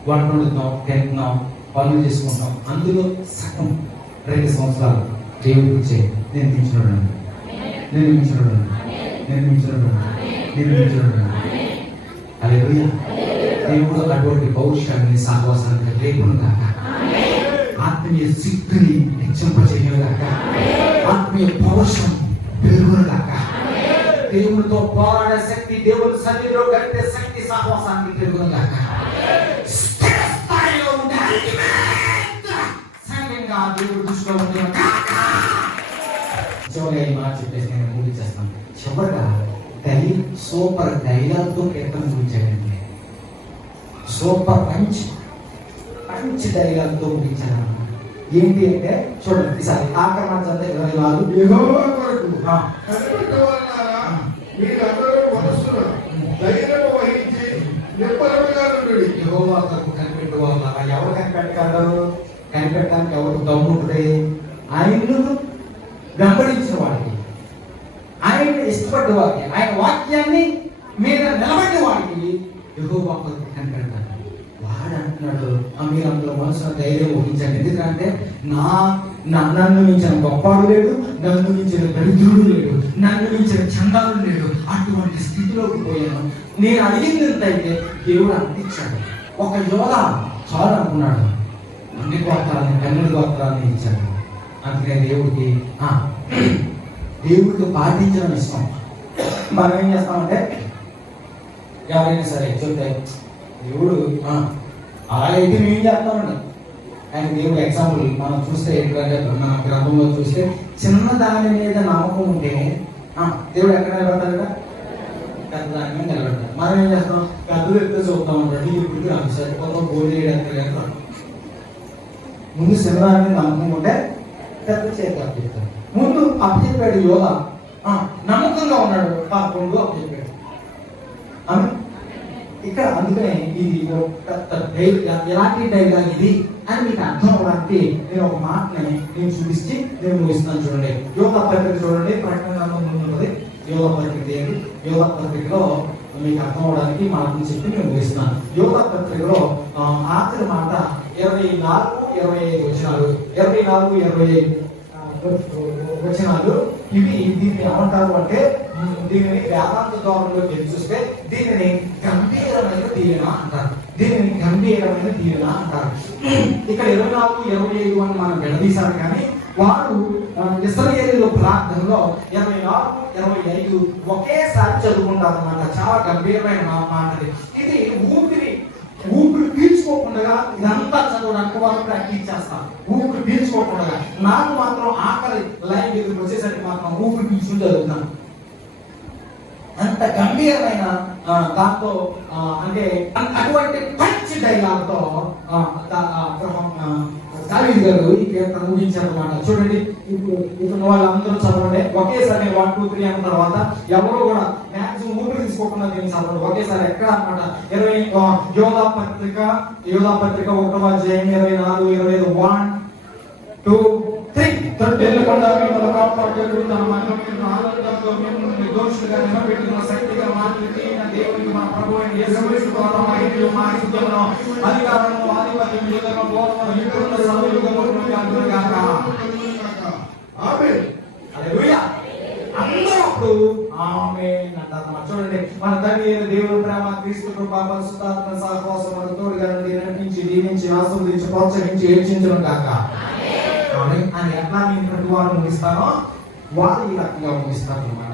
వంట వండుతున్నావు, తింటున్నావు, పనులు చేసుకుంటాం. అందులో సగం 2 సంవత్సరాలు దేవుడికి చేయి. నేను మించినోడు. హల్లెలూయా. దేవుడు అటువంటి పౌరుషాన్ని సహవాసానికి లేకుండా కాక, ఆత్మీయ శక్తిని హెచ్చింపజేయగాక, ఆత్మీయ పౌరుషం పెరుగుగాక, దేవునితో పోరాడే శక్తి, దేవుని సన్నిధిలో గడిపే శక్తి సహవాసానికి పెరుగుగాక. స్థిరస్థాయిలో ఉండే సంఘంగా దేవుడు దృష్టిలో ఉండే చివరిగా ఈ మాట చెప్పేసి నేను ముగించేస్తాను. చివరిగా సూపర్ డైలాగ్తో కీర్తన ముగించాడండి. సూపర్ పంచ్ డైలాగ్తో ముగించాను. ఏంటి అంటే చూడండి, ఈసారి ఆక్రమణ 24 యెహోవా కొరకు కనిపెట్టువారులారా, మీరందరూ మనస్సును ధైర్యము వహించి నిబ్బరముగా నుండుడి. యెహోవా కొరకు కనిపెట్టువారులారా. ఎవరు కనిపెట్టగలరు? కనిపెట్టడానికి ఎవరు దమ్ము ఉంటుంది? ఆయన్ను వెంబడించిన వాడికి, ఆయన్ని ఇష్టపడ్డ వాడికి, ఆయన వాక్యాన్ని మీద నిలబడిన వాడికి యెహోవా కొరకు కనిపెడతాడు. వాడు అంటున్నాడు, మీరు అందులో మనసులో ధైర్యం ఊహించండి. ఎందుకంటే నన్ను మించిన గొప్పవాడు లేడు, నన్ను మించిన దరిద్రుడు లేడు, నన్ను మించిన చందాలు లేడు. అటువంటి స్థితిలోకి పోయాను. నేను అడిగింది ఎంత అయితే దేవుడు అందించాడు. ఒక యోధ చాలు అనుకున్నాడు, అన్ని గోత్రాలని 12 గోత్రాలని ఇచ్చాడు. అందుకే దేవుడికి పాటించడం ఇష్టం. మనం ఏం చేస్తామంటే, ఎవరైనా సరే చెప్తే దేవుడు అలా అయితే మేము చేస్తామండి. ఆయన దేవుడు ఎగ్జాంపుల్ మనం చూస్తే ఏంటంటే, మన గ్రంథంలో చూస్తే చిన్న దాని మీద నమ్మకం ఉంటే దేవుడు ఎక్కడ నిలబడతాడు? పెద్ద దాని మీద నిలబడతాడు. మనం ఏం చేస్తాం? పెద్దది ఎత్తే చూద్దాం అంటే ఇప్పుడు నాకు సరిపోతాం గోల్ చేయడానికి కానీ ముందు శివరాన్ని నమ్ముకుంటే పెద్ద చేతి అప్పచెప్తాడు. ముందు అప్పచెప్పాడు యోధ, నమ్మకంగా ఉన్నాడు, 11 అప్పచెప్పాడు. ఇక్కడ అందుకనే ఇది ఎలాంటి డైలాగ్ ఇది అని మీకు అర్థం అవడానికి నేను ఒక మాటని నేను చూపిస్తే నేను ముగిస్తున్నాను. చూడండి, యోధ పత్రిక చూడండి, ప్రకటన ముందు ఉన్నది యోధ పత్రిక ఏంటి. యోధ పత్రికలో మీకు అర్థం అవడానికి మాటని చెప్పి నేను ముగిస్తున్నాను. యోధ పత్రికలో ఆఖరి మాట 24-25 వచనాలు, 24-25 వచనాలు ఇవి. దీన్ని ఏమంటారు అంటే దీనిని వేదాంత ధోరణిలో చూస్తే దీనిని గంభీరమైన దీవెన అంటారు. దీనిని గంభీరమైన దీవెన అంటారు. ఇక్కడ 24-25 అని మనం విడదీశారు, కానీ వారు ఇశ్రాయేలీయుల ప్రార్థనలో 24-25 ఒకేసారి చదువుకుంటారు అన్నమాట. చాలా గంభీరమైన మాటది ఇది. ఊపిరి పీల్చుకోకుండా ఇదంతా చదవడానికి వాళ్ళు ప్రాక్టీస్ చేస్తారు. ఊపిరి పీల్చుకోకుండా నాకు మాత్రం ఆఖరి లైన్ దగ్గరికి వచ్చేసరికి మాత్రం ఊపిరి పీల్చుకుని చదువుతున్నాను. అంత గంభీరమైన దాంతో అంటే అటువంటి పంచ్ డైలాగ్ తో దావీదు గారు ఈ కీర్తన ముగించారన్నమాట. చూడండి, ఇప్పుడు వాళ్ళందరూ చదవండి ఒకేసారి 1, 2, 3 అన్న తర్వాత ఎవరు కూడా మ్యాక్సిమం ఊపిరి తీసుకోకుండా నేను చదవండి ఒకేసారి. ఎక్కడ అన్నమాట 20 యోధా పత్రిక 1వ అధ్యాయం 24-25 1, 2, 3 తెల్లకొండ మిమ్మల్ని కాపాడాడు, తన మహిమను ఆనందంతో మిమ్మల్ని నిర్దోషులుగా నిలబెట్టిన శక్తిగా మార్చి దేవునికి మన ప్రభు అయిన యేసుక్రీస్తు ద్వారా మహిమయు మహిమను అధికారము ఆధిపత్యం యుగము బోధము ఇప్పుడున్న సర్వయుగములను కలుగుగాక. ఆమేన్. హల్లెలూయా. అందరూ అప్పుడు ఆమేన్ అంటారు. చూడండి, మన తండ్రి అయిన దేవుని ప్రేమ, క్రీస్తు కృప, పరిశుద్ధాత్మ సహవాసం మన తోడుగా నుండి నడిపించి దీవించి ఆశీర్వదించి ప్రోత్సహించి హెచ్చించును గాక. అని ఎట్లా నేను ప్రతి వారు ముగిస్తానో వారు ఈ రకంగా ముగిస్తారు అన్నమాట.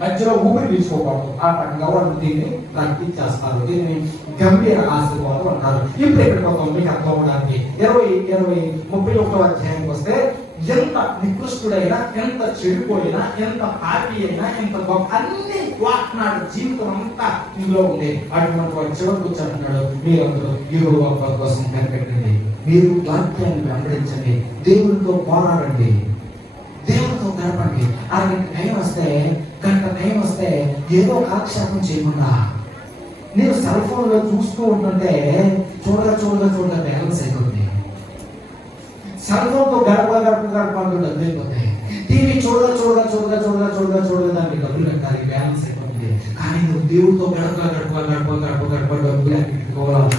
మధ్యలో ఊపిరి తీసుకోకూడదు, ఆ రకంగా వాళ్ళు దీన్ని ప్రాక్టీస్ చేస్తారు. దీన్ని గంభీర ఆశీర్వాదం అంటారు. ఇప్పుడు ఇక్కడ ఒక మీకు అర్థం అవడానికి 31వ అధ్యాయానికి వస్తే ఎంత నికృష్టుడైనా, ఎంత చెడిపోయినా, ఎంత పాపి అయినా, ఎంత గొప్ప అన్ని వాటినాడు జీవితం అంతా ఇందులో ఉంది. అటువంటి వాడు చివరికి వచ్చాడు, మీరందరూ యెహోవా కోసం కనిపెట్టండి, మీరు వాక్యాన్ని వెంబడించండి, దేవునితో పోరాడండి, దేవునితో గడపండి. అరగంట టైం వస్తే, గంట టైం వస్తే ఏదో కాలక్షేపం చేయకుండా నేను సెల్ ఫోన్ లో చూస్తూ ఉంటుంటే చూడగా బ్యాలెన్స్ అయిపోతుంది. సెల్ ఫోన్ తో గడప డబ్బులు అయిపోతాయి. టీవీ చూడగా దానికి డబ్బులు కట్టాలి, బ్యాలెన్స్ అయిపోతుంది. కానీ నువ్వు దేవుడితో గడప డబ్బులు పెట్టుకోవాలి.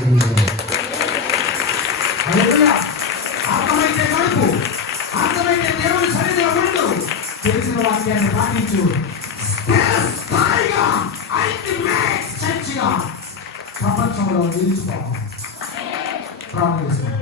అర్థమైతే గడుపు, అర్థమైతే దేవుని సన్నిధిలో ఉండు, తెలిసిన వాక్యాన్ని పాటించు. స్థాయిగా ప్రపంచంలో నిలిచిపోవాలి. ప్రారంభిస్తాం.